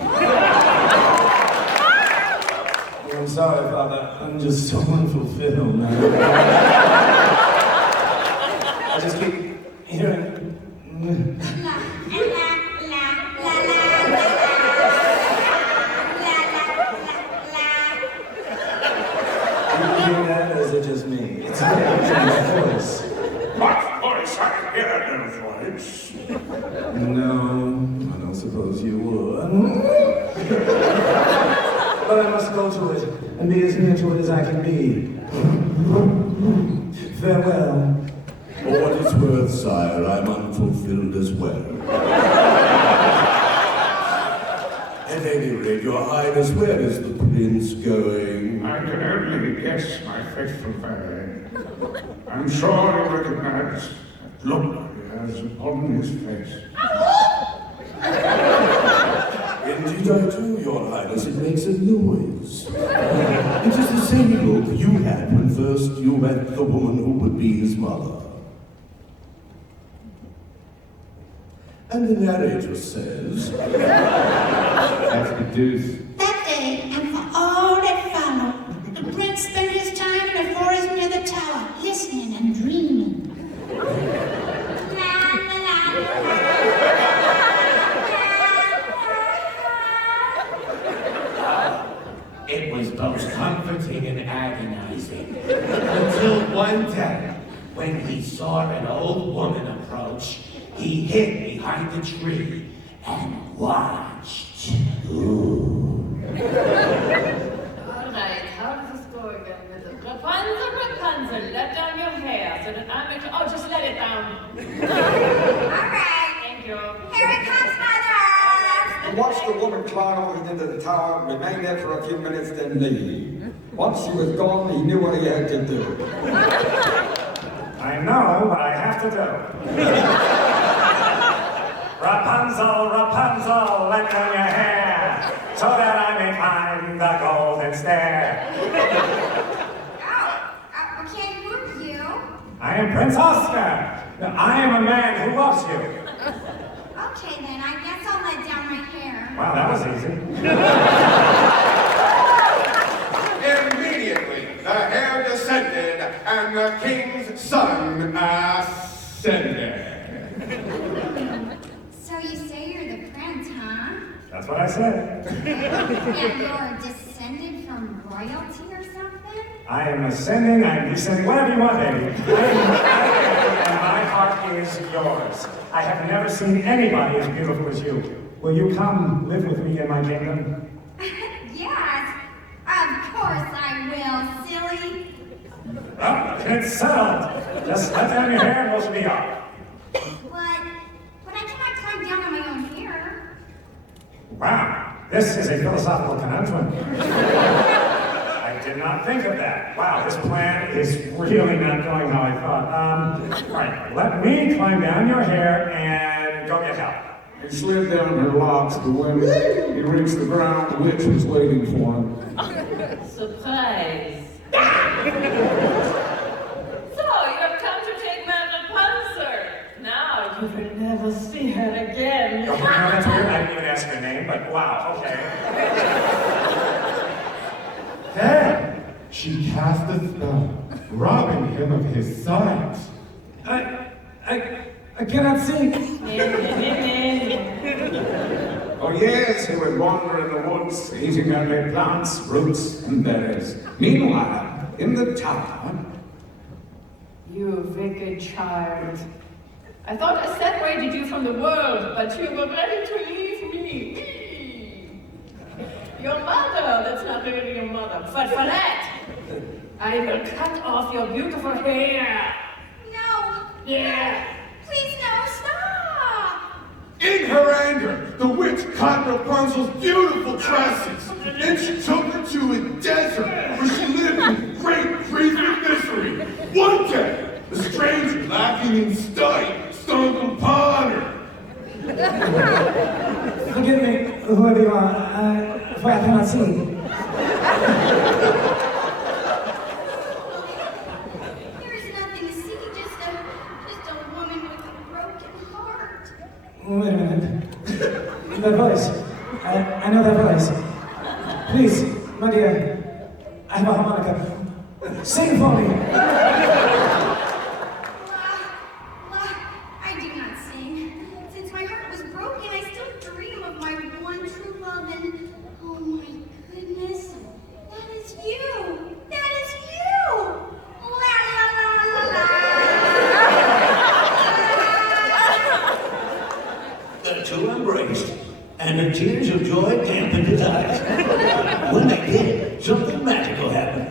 I'm sorry, Father. I'm just so unfulfilled, man. I just keep hearing. That, or is it just me? It's a voice. What voice? I hear no voice. No, I don't suppose you would. But I must go to it and be as near to it as I can be. Farewell. For what it's worth, sire, I'm unfulfilled as well. At any rate, your highness, where is the prince going? I can only guess, my faithful valet. I'm sure you recognize that look he has upon his face. Indeed I do, your highness. It makes a noise. It is the same look you had when first you met the woman who would be his mother. And the narrator says... That's the deuce. That day, and for all that followed, the prince spent his time in a forest near the tower, listening and dreaming. It was both comforting and agonizing. Until one day, when he saw an old woman approach, he hid behind the tree and watched. All right, how does this go again? Rapunzel, Rapunzel, let down your hair so that I make sure. Oh, just let it down. All right. Thank you. Here it comes, Mother! He watched the woman climb over into the tower, remain there for a few minutes, then leave. Once she was gone, he knew what he had to do. I know what I have to do. Rapunzel, Rapunzel, let down your hair, so that I may climb the golden stair. Okay, who are you? I am Prince Oscar. I am a man who loves you. Okay, then, I guess I'll let down my hair. Wow, that was easy. Immediately, the hair descended, and the king's son ascended. So you say you're the prince, huh? That's what I said. And you're descended from royalty or something? I am ascending, I am descending, whatever you want, baby. And my heart is yours. I have never seen anybody as beautiful as you. Will you come live with me in my kingdom? Yes, of course I will, silly. Oh, it's settled. Just let down your hair and we'll be off. But I cannot climb down on my own hair. Wow, this is a philosophical conundrum. I did not think of that. Wow, this plan is really not going how I thought. Right, let me climb down your hair and go get help. He slid down her locks, but when he reached the ground, the witch was waiting for him. Surprise. So, you have come to take my Rapunzel. Now you will never see her again. Okay, no, that's weird. I didn't even ask her name, but wow, okay. There! She cast a spell, robbing him of his sight. I cannot see. For years he would wander in the woods, eating only plants, roots, and berries. Meanwhile, in the tower... You wicked child. I thought I separated you from the world, but you were ready to leave me. Your mother, that's not really your mother. But for that, I will cut off your beautiful hair. No. Yeah. Please, no, stop. In her anger, the witch cut Rapunzel's beautiful tresses. Then she took her to a desert where she lived in great grief and misery. One day, a stranger lacking in study stumbled upon her. Forgive me, whoever you are, for I cannot see. There's nothing to see, just a woman with voice. I know that voice. Please, my dear, I have a harmonica. Sing for me. I do not sing. Since my heart was broken, I still dream of my one true love, and oh my goodness, that is you! That is you! La la la la la! The two embraced, and the tears of joy dampened his eyes. When they did, something magical happened.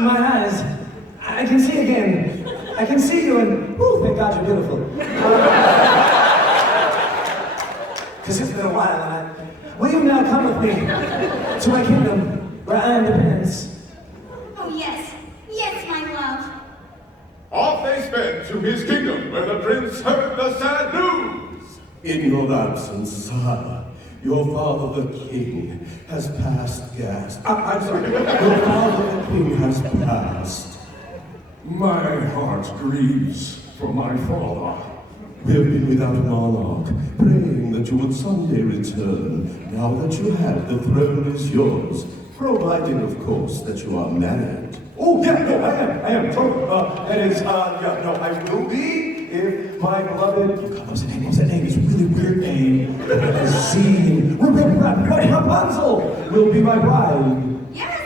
My eyes, I can see again. I can see you, and whew, thank God you're beautiful. Because it's been a while, and will you now come with me to my kingdom, where I am the prince? Oh yes, yes, my love. Off they sped to his kingdom, where the prince heard the sad news. In your absence, sire, your father the king has passed gas. I'm sorry, your father the king has passed. My heart grieves for my father. We have been without a monarch, praying that you would someday return. Now that you have, the throne is yours, provided, of course, that you are married. Oh, yeah, no, I am. I will be if my beloved, what's that name? It's a really weird name. Rapunzel will be my bride. Yes,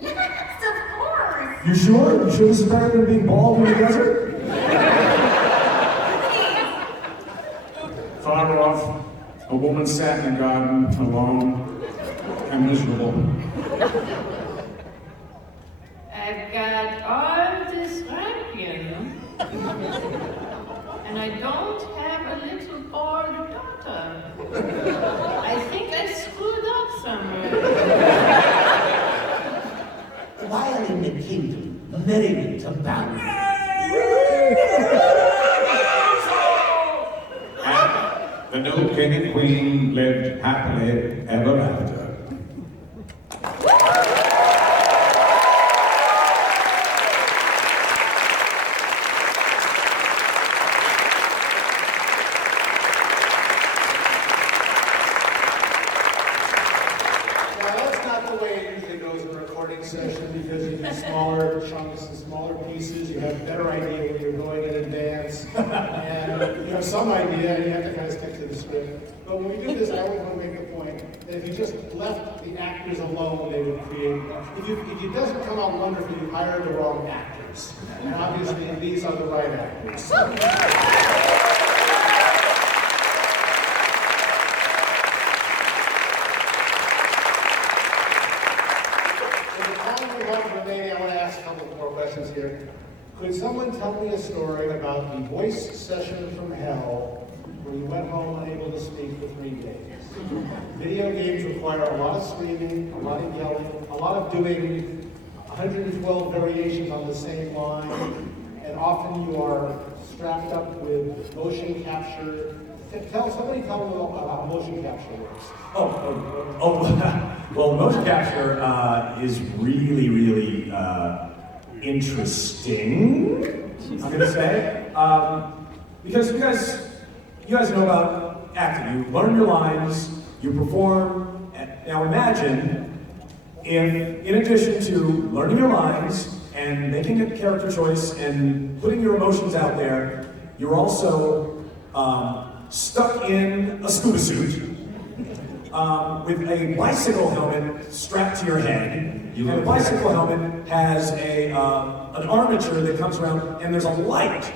yes, of course. You sure? You sure this is better than being bald in the desert? Far off, a woman sat in a garden, alone and miserable. I've got all this rapier, and I don't have a little bored daughter. I think I screwed up somewhere. While in the kingdom, merriment abounded. The new king and queen lived happily ever after. Because you do smaller chunks and smaller pieces, you have a better idea where you're going in advance, and you have some idea, and you have to kind of stick to the script. But when we do this, I always want to make the point that if you just left the actors alone, they would create. If it doesn't come out wonderful, you hired the wrong actors. And obviously, these are the right actors. Here. Could someone tell me a story about the voice session from hell where you went home unable to speak for 3 days? Video games require a lot of screaming, a lot of yelling, a lot of doing 112 variations on the same line, and often you are strapped up with motion capture. Somebody tell me about how motion capture works. Well, motion capture is really interesting, I'm gonna say, because you guys know about acting. You learn your lines, you perform. Now imagine if, in addition to learning your lines and making a character choice and putting your emotions out there, you're also stuck in a scuba suit with a bicycle helmet strapped to your head. And the bicycle helmet has an armature that comes around, and there's a light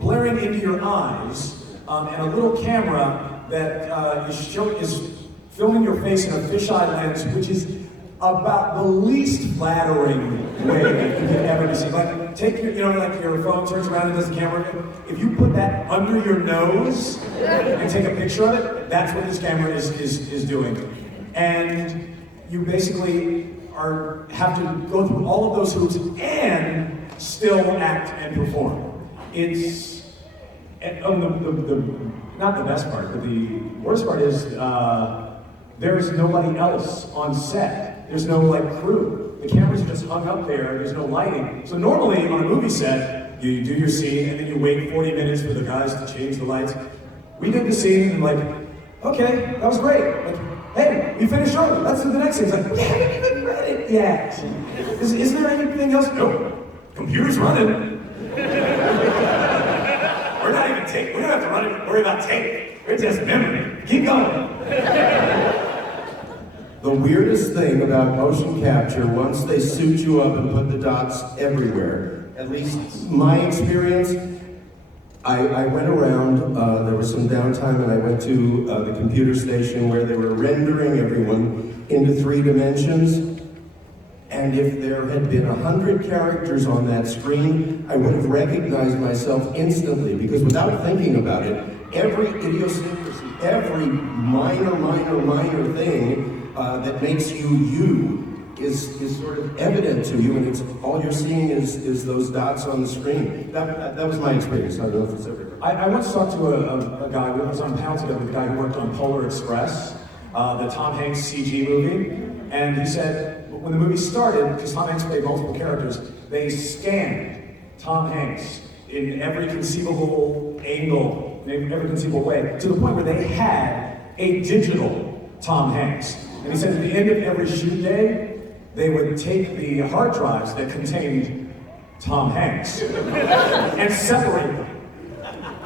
blaring into your eyes, and a little camera that is filming your face in a fisheye lens, which is about the least flattering way that you can ever see. Like, take your, like your phone turns around and does the camera. If you put that under your nose and take a picture of it, that's what this camera is doing. And you basically have to go through all of those hoops and still act and perform. It's not the best part, but the worst part is there's nobody else on set. There's no crew. The cameras are just hung up there. There's no lighting. So normally on a movie set, you do your scene and then you wait 40 minutes for the guys to change the lights. We did the scene in okay, that was great. Like, hey, we finished early. Let's do the next thing. It's like, we haven't even read it yet. Isn't there anything else? No, computer's running. We don't have to worry about tape. We're just memory. Keep going. The weirdest thing about motion capture, once they suit you up and put the dots everywhere, at least my experience, I went around, there was some downtime, and I went to the computer station where they were rendering everyone into 3 dimensions. And if there had been 100 characters on that screen, I would have recognized myself instantly, because without thinking about it, every idiosyncrasy, every minor thing that makes you is sort of evident to you, and it's all you're seeing is those dots on the screen. That was my experience. I don't know if it's everywhere. I once talked to a guy, I was on panel together with a guy who worked on Polar Express, the Tom Hanks CG movie, and he said, when the movie started, because Tom Hanks played multiple characters, they scanned Tom Hanks in every conceivable angle, in every conceivable way, to the point where they had a digital Tom Hanks. And he said at the end of every shoot day, they would take the hard drives that contained Tom Hanks and separate them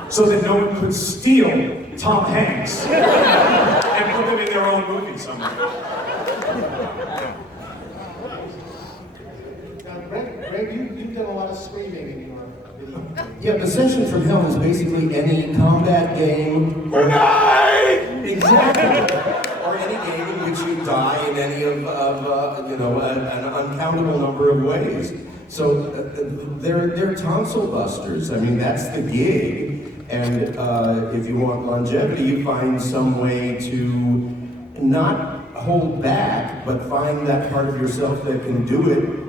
so that no one could steal Tom Hanks and put them in their own movie somewhere. Gregg, you've done a lot of screaming in your video. Yeah, Possession from Hell is basically any combat game. Exactly. Or any game in which you die in any of an uncountable number of ways. So they're tonsil busters. I mean, that's the gig. And if you want longevity, you find some way to not hold back, but find that part of yourself that can do it.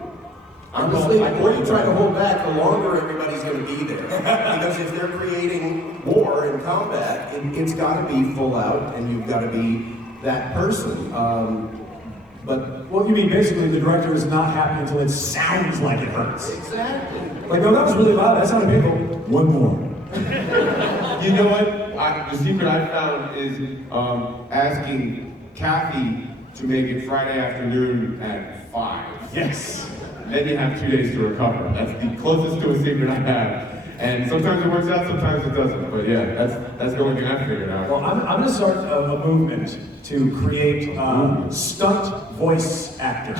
Honestly, the more you try to hold back, the longer everybody's going to be there. Because if they're creating war and combat, it's got to be full out, and you've got to be that person. Well, you mean basically the director is not happy until it sounds like it hurts. Exactly. Like, no, that was really loud. That sounded painful. One more. You know what? The secret I found is asking Kathy to make it Friday afternoon at 5. Yes. Then you have 2 days to recover. That's the closest to a secret I have. And sometimes it works out, sometimes it doesn't. But yeah, that's the only thing I figured out. Well, I'm going to start a movement to create stunt voice actors.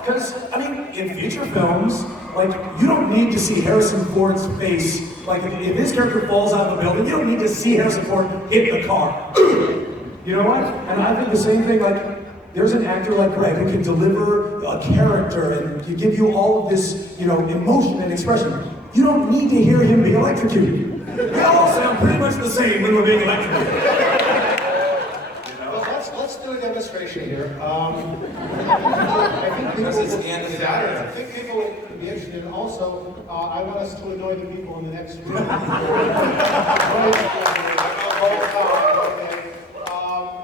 Because, I mean, in future films, like, you don't need to see Harrison Ford's face. Like, if his character falls out of the building, you don't need to see Harrison Ford hit the car. You know what? And I think the same thing, like, there's an actor like Gregg who can deliver a character and give you all of this, emotion and expression. You don't need to hear him be electrocuted. We all sound pretty much the same when we're being electrocuted. Let's do a demonstration here. I think people it's the end of Saturday. I think people would be interested. And also, I want us to annoy the people in the next room.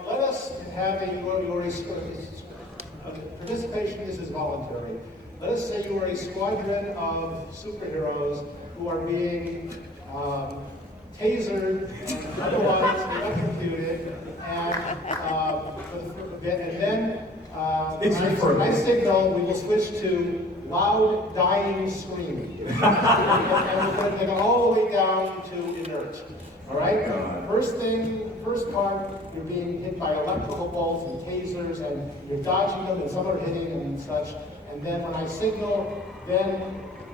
Let us have participation. This is voluntary. Let us say you are a squadron of superheroes who are being tasered, otherwise electrocuted, and then I signal we will switch to loud, dying screaming. And we're going to go all the way down to inert. All right? First part, you're being hit by electrical bolts and tasers, and you're dodging them, and some are hitting and such. And then when I signal, then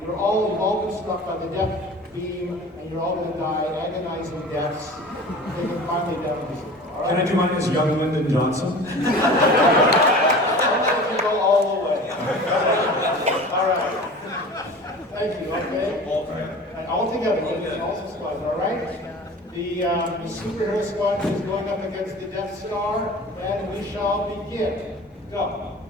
you're all been struck by the death beam, and you're all going to die agonizing deaths. They will finally die. All right? Can I do mine as young Lyndon Johnson? I'm going to go all the way. All right. Thank you. Okay. All together. Also squad. All right. The superhero squad is going up against the Death Star, and we shall begin. Go.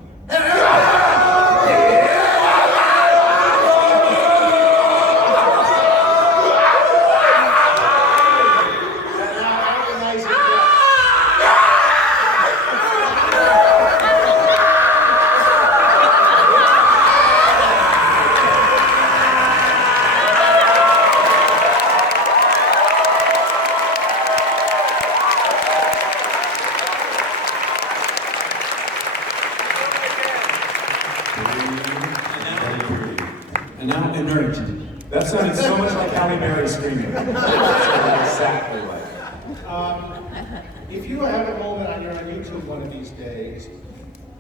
That sounded so much like Halle Berry screaming. Exactly right. If you have a moment and you're on YouTube one of these days,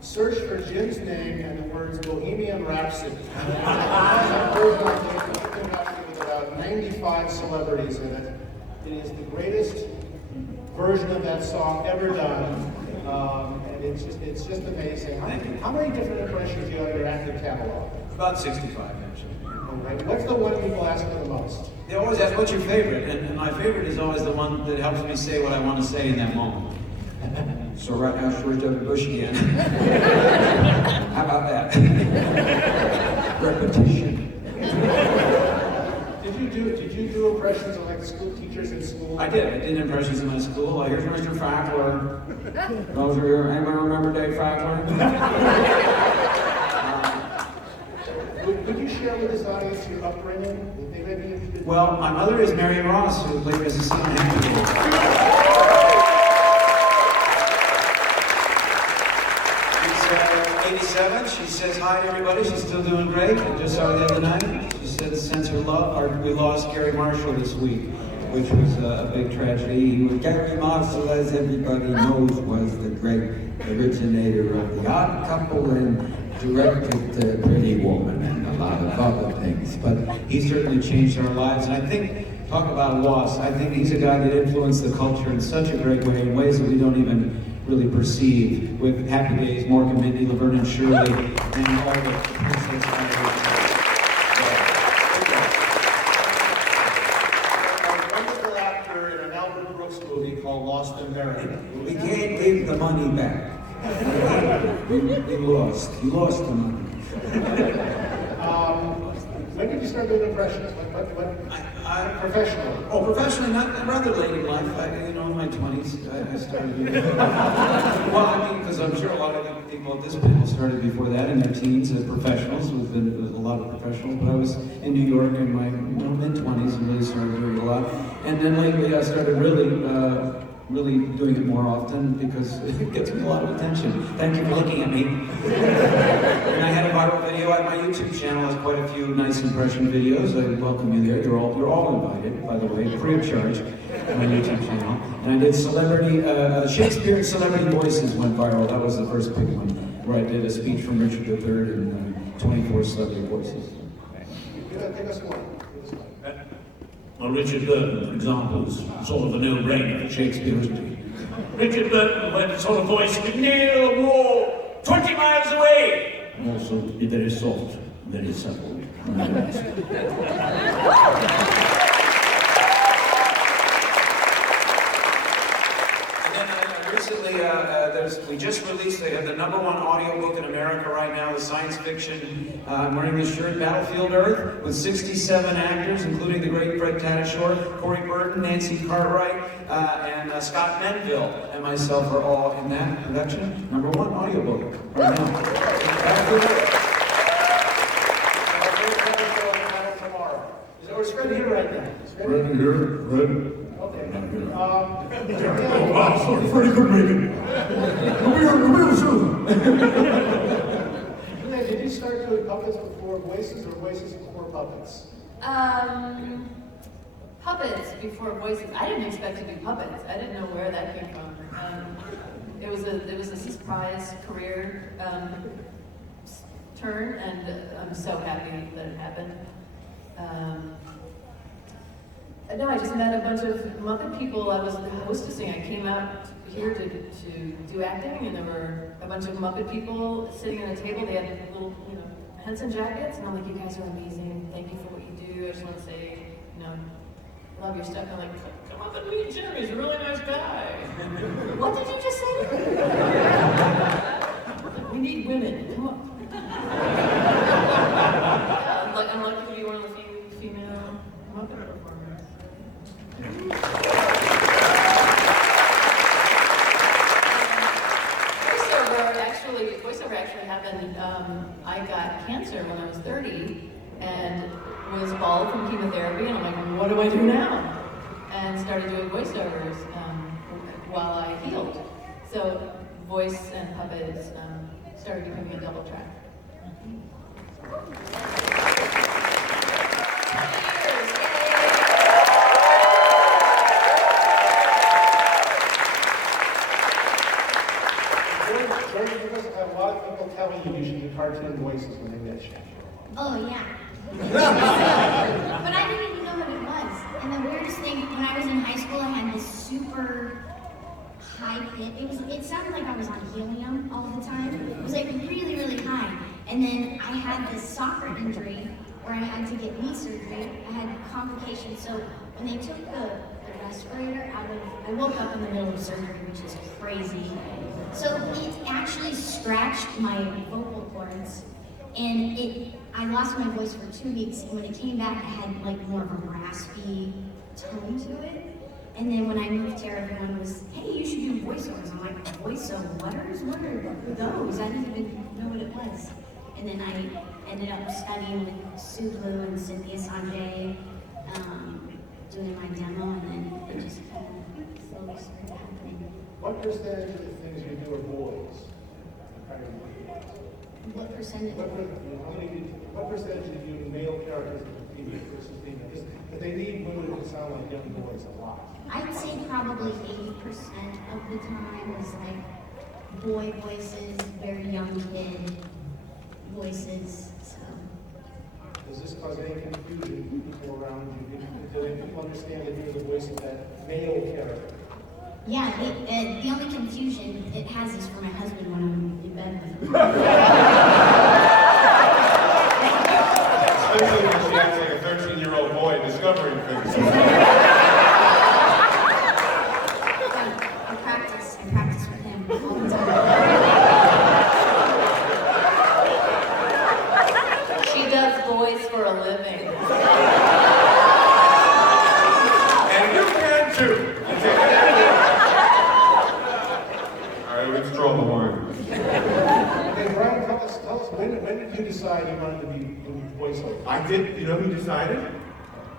search for Jim's name and the words Bohemian Rhapsody. I've heard with about 95 celebrities in it. It is the greatest version of that song ever done. And it's just amazing. How many different impressions do you have in your active catalog? About 65, actually. Okay. What's the one people ask for the most? They always ask, what's your favorite? And my favorite is always the one that helps me say what I want to say in that moment. So right now, George W. Bush again. How about that? Repetition. Did you do impressions of like school teachers in school? I did impressions in my school. Here's Mr. Fackler. Those are your, anyone remember Dave Fackler? Could you share with this audience your upbringing? Well, my mother is Mary Ross, who played Mrs. Hampton. She's 87. She says hi to everybody. She's still doing great. I just saw her the other night. She said, sends her love. We lost Gary Marshall this week, which was a big tragedy. Gary Marshall, as everybody knows, was the great originator of The Odd Couple and directed Pretty Woman and a lot of other things. But he certainly changed our lives. And I think, talk about loss, I think he's a guy that influenced the culture in such a great way, in ways that we don't even really perceive, with Happy Days, Mork and Mindy, Laverne and Shirley, and all the princess Wonderful actor in an Albert Brooks movie called Lost in America. We can't give the money back. We lost. You lost the money. When did you start doing impressions? Professionally? Oh, professionally, not rather late in life. In my 20s, I started doing it. Well, I mean, because I'm sure a lot of people at this panel started before that in their teens as professionals, with a lot of professionals. But I was in New York in my mid-20s and really started doing it a lot. And then lately, I started really doing it more often because it gets me a lot of attention. Thank you for looking at me. And I had a viral video at my YouTube channel. Has quite a few nice impression videos. I welcome you there. You're all invited, by the way, free of charge, on my YouTube channel. And I did Shakespeare Celebrity Voices went viral. That was the first big one, where I did a speech from Richard III and 24 celebrity voices. Give us one. Well, Richard Burton, for example, is sort of a no-brainer for Shakespeare, isn't he? Richard Burton went the sort of voice, near the war, 20 miles away! And also be very soft, very supple. Recently, we just released, they have the #1 audiobook in America right now, the science fiction. I'm wearing this shirt, Battlefield Earth, with 67 actors, including the great Fred Tatasciore, Corey Burton, Nancy Cartwright, and Scott Menville, and myself are all in that production. #1 audiobook right now. Battlefield Earth. Is Fred here right now? Fred here, Fred. Okay. Sorry, Freddie couldn't make it. Come here, soon. Did you start doing puppets before voices or voices before puppets? Puppets before voices. I didn't expect to do puppets. I didn't know where that came from. It was a surprise career turn, and I'm so happy that it happened. No, I just met a bunch of Muppet people. I was hostessing. I came out here to do acting, and there were a bunch of Muppet people sitting at a table. They had little, Henson jackets, and I'm like, you guys are amazing. Thank you for what you do. I just want to say, love your stuff. And I'm like, come up and meet Jim. He's a really nice guy. What did you just say? We need women. Come on. I'm lucky to be one of the few female Muppet performers. Voiceover actually happened. I got cancer when I was 30 and was bald from chemotherapy, and I'm like, what do I do now? And started doing voiceovers while I healed. So voice and puppets started becoming a double track. Georgie, because I have a lot of people telling you should do cartoon voices when they met you. Oh, yeah. But I didn't even know what it was. And the weirdest thing, when I was in high school, I had this super high pitch. It sounded like I was on helium all the time. It was like really, really high. And then I had this soccer injury where I had to get knee surgery. I had complications. So when they took the respirator out of, I woke up in the middle of surgery, which is crazy. So it actually scratched my vocal cords, and I lost my voice for 2 weeks, and when it came back, I had like more of a raspy tone to it. And then when I moved here, everyone was, hey, you should do voiceovers. I'm like, voiceovers? What are those? I didn't even know what it was. And then I ended up studying with Sue Blue and Cynthia Sanjay, doing my demo, and then it just kind of slowly started happening. What percentage of the things you do are boys? What percentage? What percentage do you do male characters versus female? But they need women to sound like young boys a lot. I'd say probably 80% of the time is like boy voices, very young kid voices. So. Does this cause any confusion to people around you? Do people understand that you're the voice of that male character? Yeah, the only confusion it has is for my husband when I'm in bed with him. Especially when she acts like a 13-year-old boy discovering things. I practice with him all the time. She does voice for a living. And you can too. Let's draw the line. Hey, Brian, tell us, when did you decide you wanted to be doing voiceover? I did. You know who decided?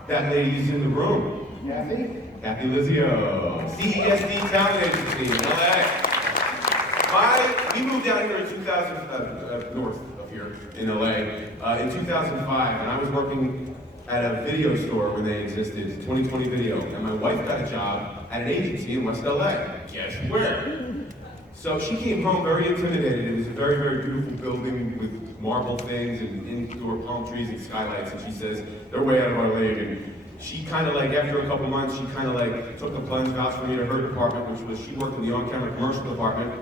That lady's in the room. Kathy Lizio, CESD Talent Agency in LA. We moved down here in 2000, north of here in LA, in 2005, and I was working at a video store when they existed, 2020 Video, and my wife got a job at an agency in West LA. Guess where? So she came home very intimidated. It was a very, very beautiful building with marble things and indoor palm trees and skylights. And she says, they're way out of our league. And she kind of like, after a couple months, she kind of like took the plunge, vouched for me to her department, which was, she worked in the on-camera commercial department.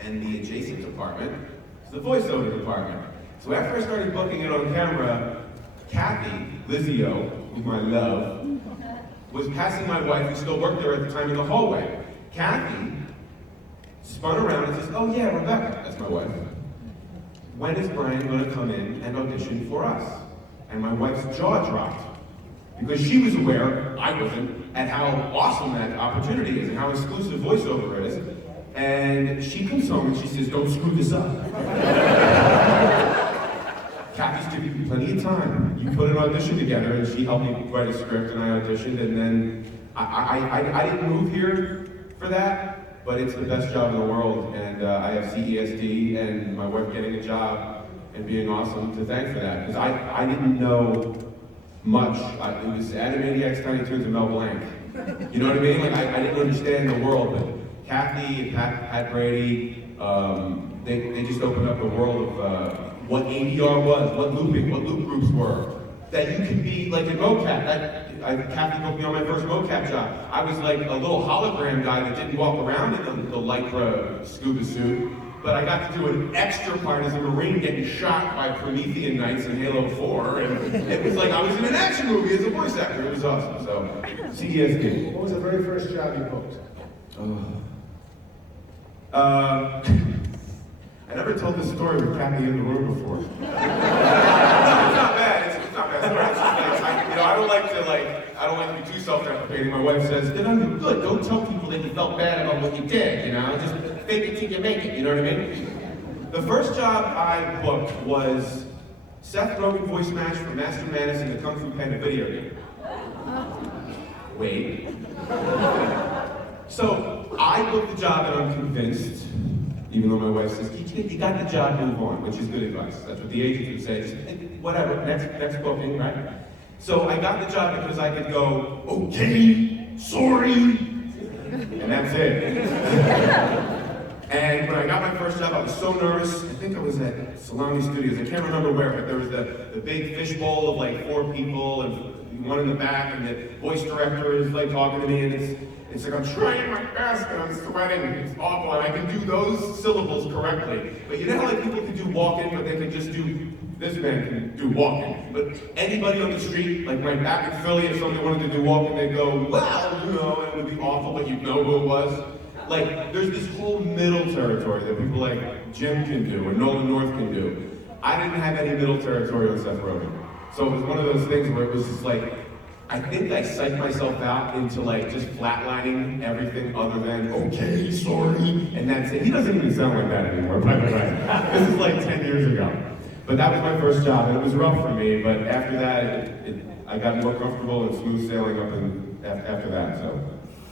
And the adjacent department is the voiceover department. So after I started booking it on camera, Kathy Lizio, who I love, was passing my wife, who still worked there at the time, in the hallway. Kathy spun around and says, oh yeah, Rebecca, that's my wife. When is Brian going to come in and audition for us? And my wife's jaw dropped. Because she was aware, I wasn't, at how awesome that opportunity is and how exclusive voiceover is. And she comes home and she says, don't screw this up. Kathy's giving you plenty of time. You put an audition together, and she helped me write a script, and I auditioned, and then I didn't move here for that, but it's the best job in the world, and I have CESD and my wife getting a job and being awesome to thank for that, because I didn't know much. It was Animaniacs, Tiny Toons, and Mel Blanc. You know what I mean? Like, I didn't understand the world, but Kathy and Pat Brady, they just opened up the world of what ADR was, what looping, what loop groups were. That you could be like a mocap. Kathy booked me on my first mocap job. I was like a little hologram guy that didn't walk around in the Lycra scuba suit, but I got to do an extra part as a Marine getting shot by Promethean Knights in Halo 4, and it was like I was in an action movie as a voice actor. It was awesome. So, CESD. What was the very first job you booked? I never told this story with Kathy in the room before. It's not bad. It's not bad. It's just like, I don't like to be too self-deprecating. My wife says, "Then good. Don't tell people that you felt bad about what you did. Just fake it till you make it. You know what I mean?" The first job I booked was Seth Rogen voice match for Master Manus in the Kung Fu Panda video game. Wait. So I booked the job, and I'm convinced. Even though my wife says, you got the job, move on, which is good advice. That's what the agent would say. Just, whatever, next booking, right? So I got the job because I could go, okay, sorry, and that's it. And when I got my first first job, I was so nervous. I think I was at Salami Studios. I can't remember where, but there was the big fishbowl of like 4 people and one in the back, and the voice director is like talking to me, and it's like I'm trying my best and I'm sweating. It's awful, and I can do those syllables correctly. But you know how like people can do walk-in, but they can just do. This man can do walk-in. But anybody on the street, like right back in Philly, if somebody wanted to do walk-in, they'd go, well, you know, and it would be awful, but you'd know who it was. Like, there's this whole middle territory that people like Jim can do or Nolan North can do. I didn't have any middle territory on Seth Rogen. So it was one of those things where it was just like, I think I psyched myself out into like just flatlining everything other than, okay, sorry, and that's it. He doesn't even sound like that anymore, by the way. This is like 10 years ago. But that was my first job, and it was rough for me, but after that, I got more comfortable and smooth sailing up after that, so.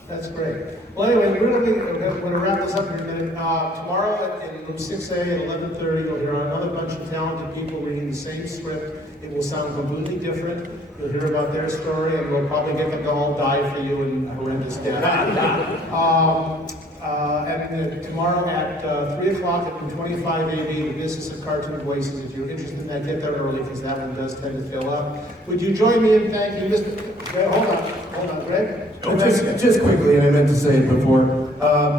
That's great. Well, anyway, we're going to wrap this up in a minute. Tomorrow in room 6A at 11:30, you'll hear another bunch of talented people reading the same script. It will sound completely different. You'll hear about their story, and we'll probably get them to all die for you in horrendous death. And tomorrow at 3 o'clock at room 25AB, the Business of Cartoon Voices. If you're interested in that, get there early, because that one does tend to fill up. Would you join me in thanking Mr. Greg? Hold on, Greg? Just quickly, and I meant to say it before,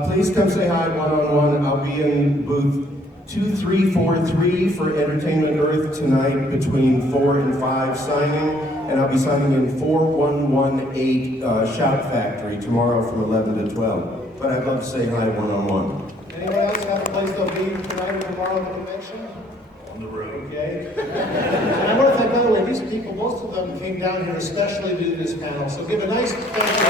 please come say hi one-on-one. I'll be in booth 2343 for Entertainment Earth tonight between 4 and 5 signing, and I'll be signing in 4118 Shout Factory tomorrow from 11 to 12. But I'd love to say hi one-on-one. Anyone else have a place they'll be tonight or tomorrow at the convention? On the road. Okay. And I want to thank, by the way, these people, most of them came down here especially to do this panel, so give a nice thank you.